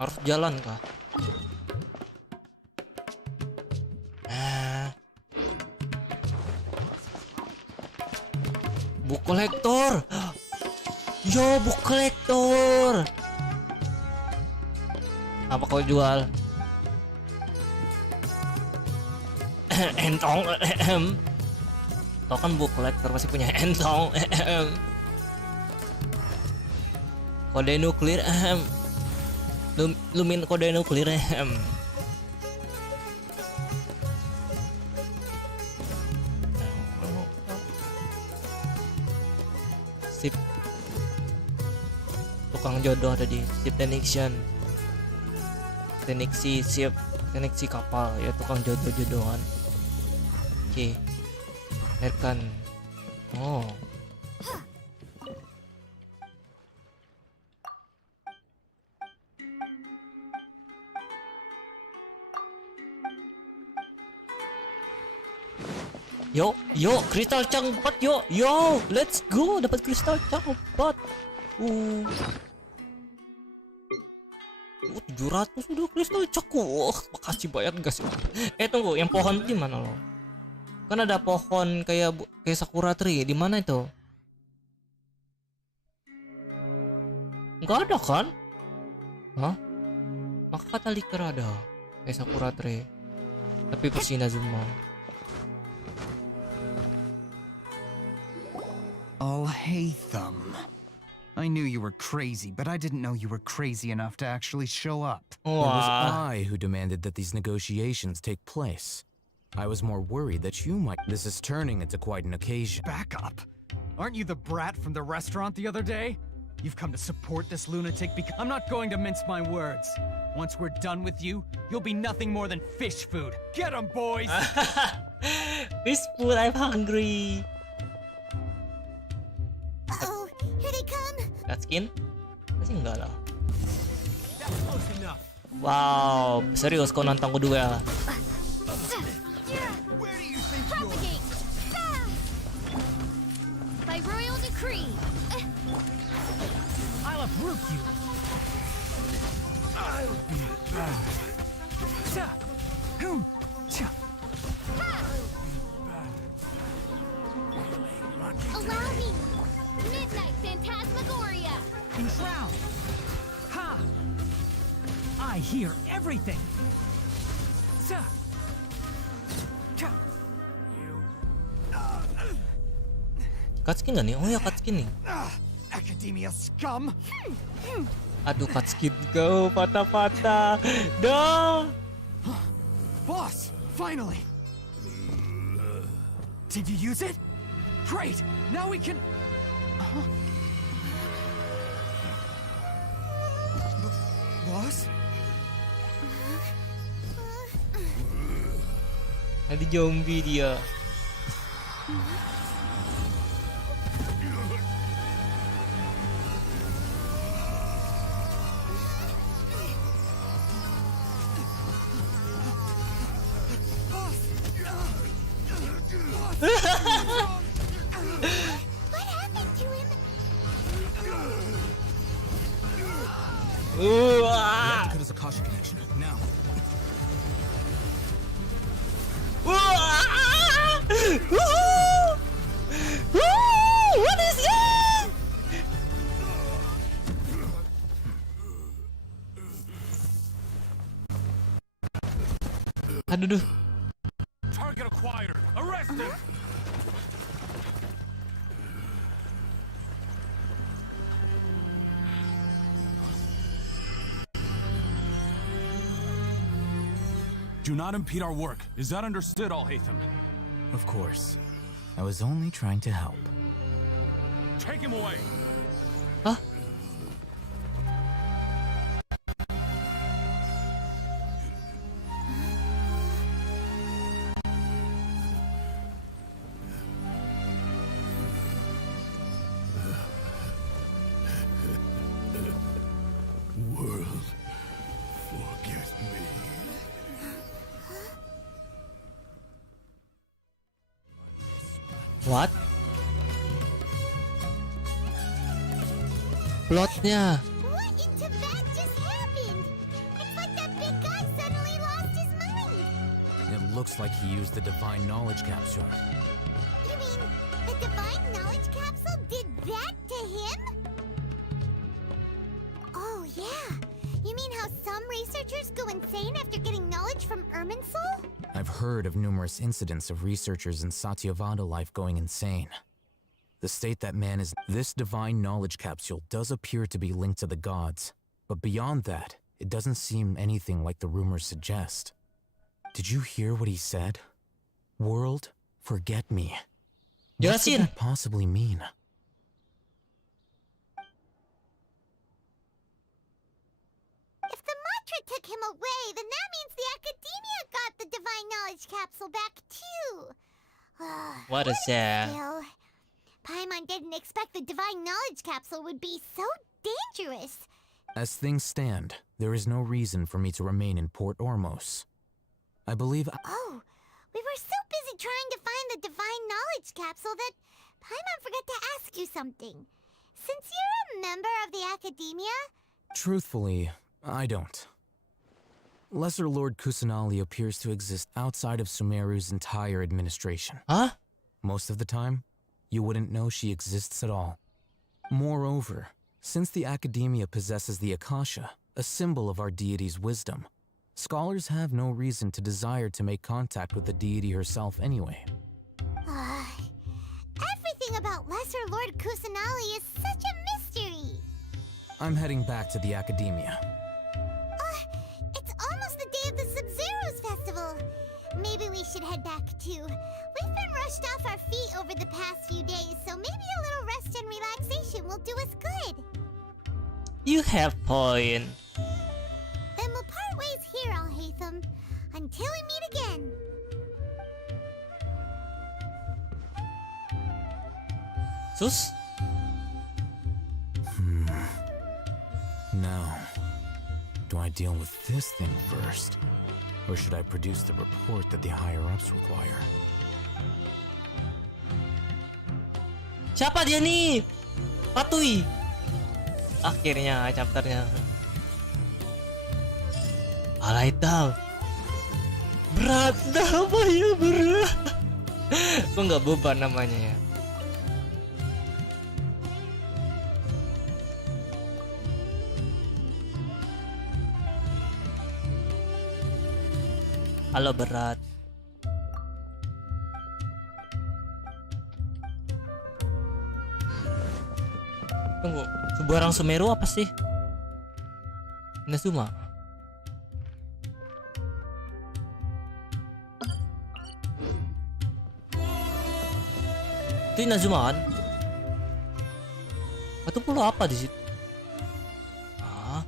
Harus jalan kah? Book kolektor. Yo, book kolektor. Apa kau jual? Entong. Kau kan book kolektor pasti punya entong. Kode nuklir. Lumin kode nuklir. Sip. Tukang jodoh tadi. Sip connection. Teknik ship, teknik kapal ya, tukang jodoh-jodohan. Oke. Menemukan. Oh. Yo, kristal cang 4 yo, let's go, dapat kristal cang 4. 700 udah kristal cakuk. Makasih banyak guys. Tunggu, yang pohon di mana lo? Kan ada pohon kayak sakura tree, di mana itu? Enggak ada kan? Hah? Maka kata liker ada kayak sakura tree. Tapi versi Nazuma. Oh, Haytham. I knew you were crazy, but I didn't know you were crazy enough to actually show up. It was I who demanded that these negotiations take place. I was more worried that you might... This is turning into quite an occasion. Back up. Aren't you the brat from the restaurant the other day? You've come to support this lunatic because... I'm not going to mince my words. Once we're done with you, you'll be nothing more than fish food. Get 'em, boys! Fish food, I'm hungry. Uh-oh, here they come. Cutscene? Masih enggak lah. Wow, serius kau nantang kedua. Propagate! By royal decree! I'll uproot you. Allow me! Midnight Phantasmagoria! Enshroud. Ha! I hear everything. Cutscene nggak nih? Oh ya, cutscene nih. Academia scum! Aduh, cutscene go patah-patah. Dong. Boss, finally! Did you use it? Great! Now we can... Boss? Nanti zombie dia. What happened to him? We have to cut his Akasha connection now. What is that? Aduh. Target acquired. Arrest him. Do not impede our work. Is that understood, Al-Haytham? Of course. I was only trying to help. Take him away. Hah? What? Plotnya. What in Tibet just happened? It's like that big guy suddenly lost his mind. It looks like he used the divine knowledge capsule. You mean the divine knowledge capsule did that to him? Oh, yeah. You mean how some researchers go insane after getting knowledge from Irminsul? I've heard of numerous incidents of researchers in Satyavada life going insane. The state that man is. This divine knowledge capsule does appear to be linked to the gods, but beyond that, it doesn't seem anything like the rumors suggest. Did you hear what he said? World, forget me. What could that possibly mean? If the mantra took him away, then that means the Academia got the divine knowledge capsule back too. What is that? Still, Paimon didn't expect the divine knowledge capsule would be so dangerous. As things stand, there is no reason for me to remain in Port Ormos. I believe. Oh, we were so busy trying to find the divine knowledge capsule that Paimon forgot to ask you something. Since you're a member of the Academia... Truthfully, I don't. Lesser Lord Kusanali appears to exist outside of Sumeru's entire administration. Huh? Most of the time, you wouldn't know she exists at all. Moreover, since the Academia possesses the Akasha, a symbol of our deity's wisdom, scholars have no reason to desire to make contact with the deity herself anyway. Everything about Lesser Lord Kusanali is such a mystery. I'm heading back to the Academia. It's almost the day of the Sub-Zero's festival. Maybe we should head back too. We've been rushed off our feet over the past few days, so maybe a little rest and relaxation will do us good. You have point. Then we'll part ways here, Al-Haytham. Until we meet again. Sus? Now, do I deal with this thing first? Or should I produce the report that the higher-ups require? Siapa dia nih? Patui. Akhirnya chapternya. Alright dah. Berat namanya berat. Kok nggak beban namanya ya? Halo berat. Tunggu, sebarang Sumeru apa sih? Inazuma. Itu Inazuma kan? Atau pulau apa di situ? Ah.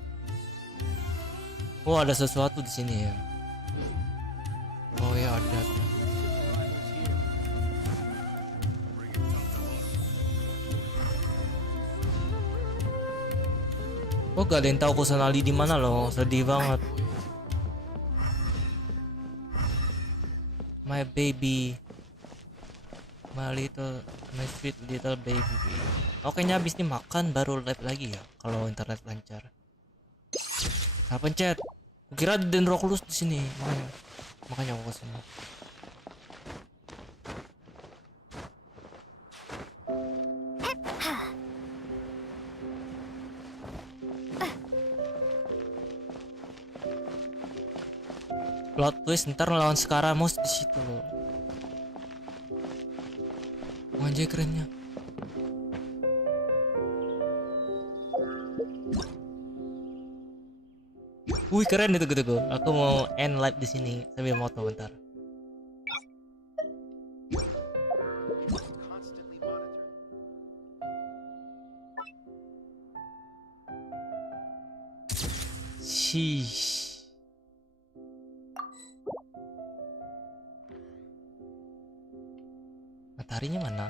Oh, ada sesuatu di sini ya. Oh ya ada. Oh gak ada yang tahu Kusanali di mana loh, sedih banget. My baby, my sweet little baby. Kayaknya habis ini makan baru live lagi ya, kalau internet lancar. Saya pencet. Kira ada Dendroculus di sini, makanya aku kesini. Plot twist ntar lawan Skaramos di situ loh. Anjay kerennya. Wih keren itu gitu. Aku mau end live di sini sambil moto bentar. Sheesh. Mataharinya mana?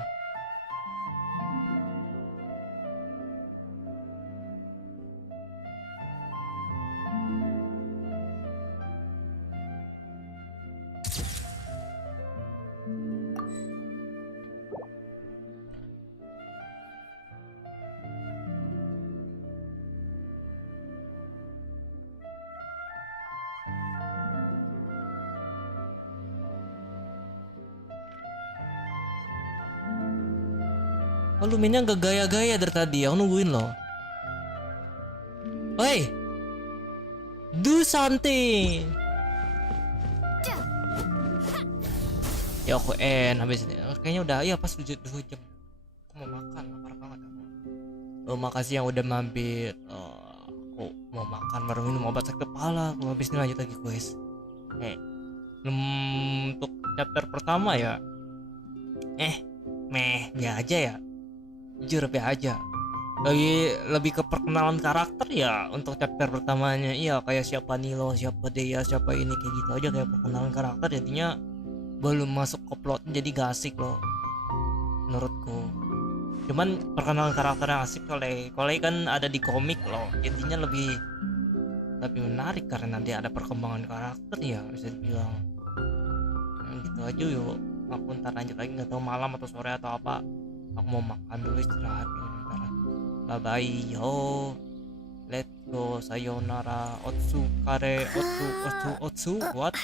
Oh, lu mainnya gak gaya-gaya dari tadi, aku nungguin loh. Oi, do something. Ya aku habis ini. Kayaknya udah, iya pas 2 jam. Aku mau makan, lapar banget aku. Makasih yang udah mampir. Aku mau makan baru minum obat sakit kepala. Aku habis ini lanjut lagi quest. Untuk chapter pertama ya. Ya aja ya. Jujur aja. Lebih ke perkenalan karakter ya untuk chapter pertamanya. Iya, kayak siapa Nilo, siapa Deya, siapa ini, kayak gitu aja, kayak perkenalan karakter. Jadinya belum masuk ke plot, jadi gak asik loh menurutku. Cuman perkenalan karakternya asik. Kalau kan ada di komik loh, jadinya lebih menarik karena nanti ada perkembangan karakter ya, bisa dibilang. Gitu aja yuk. Aku ntar lanjut lagi, nggak tahu malam atau sore atau apa. Aku mau makan dulu, istirahat bentar. Bye bye yo. Let's go, sayonara, otsu kare, otsu, what?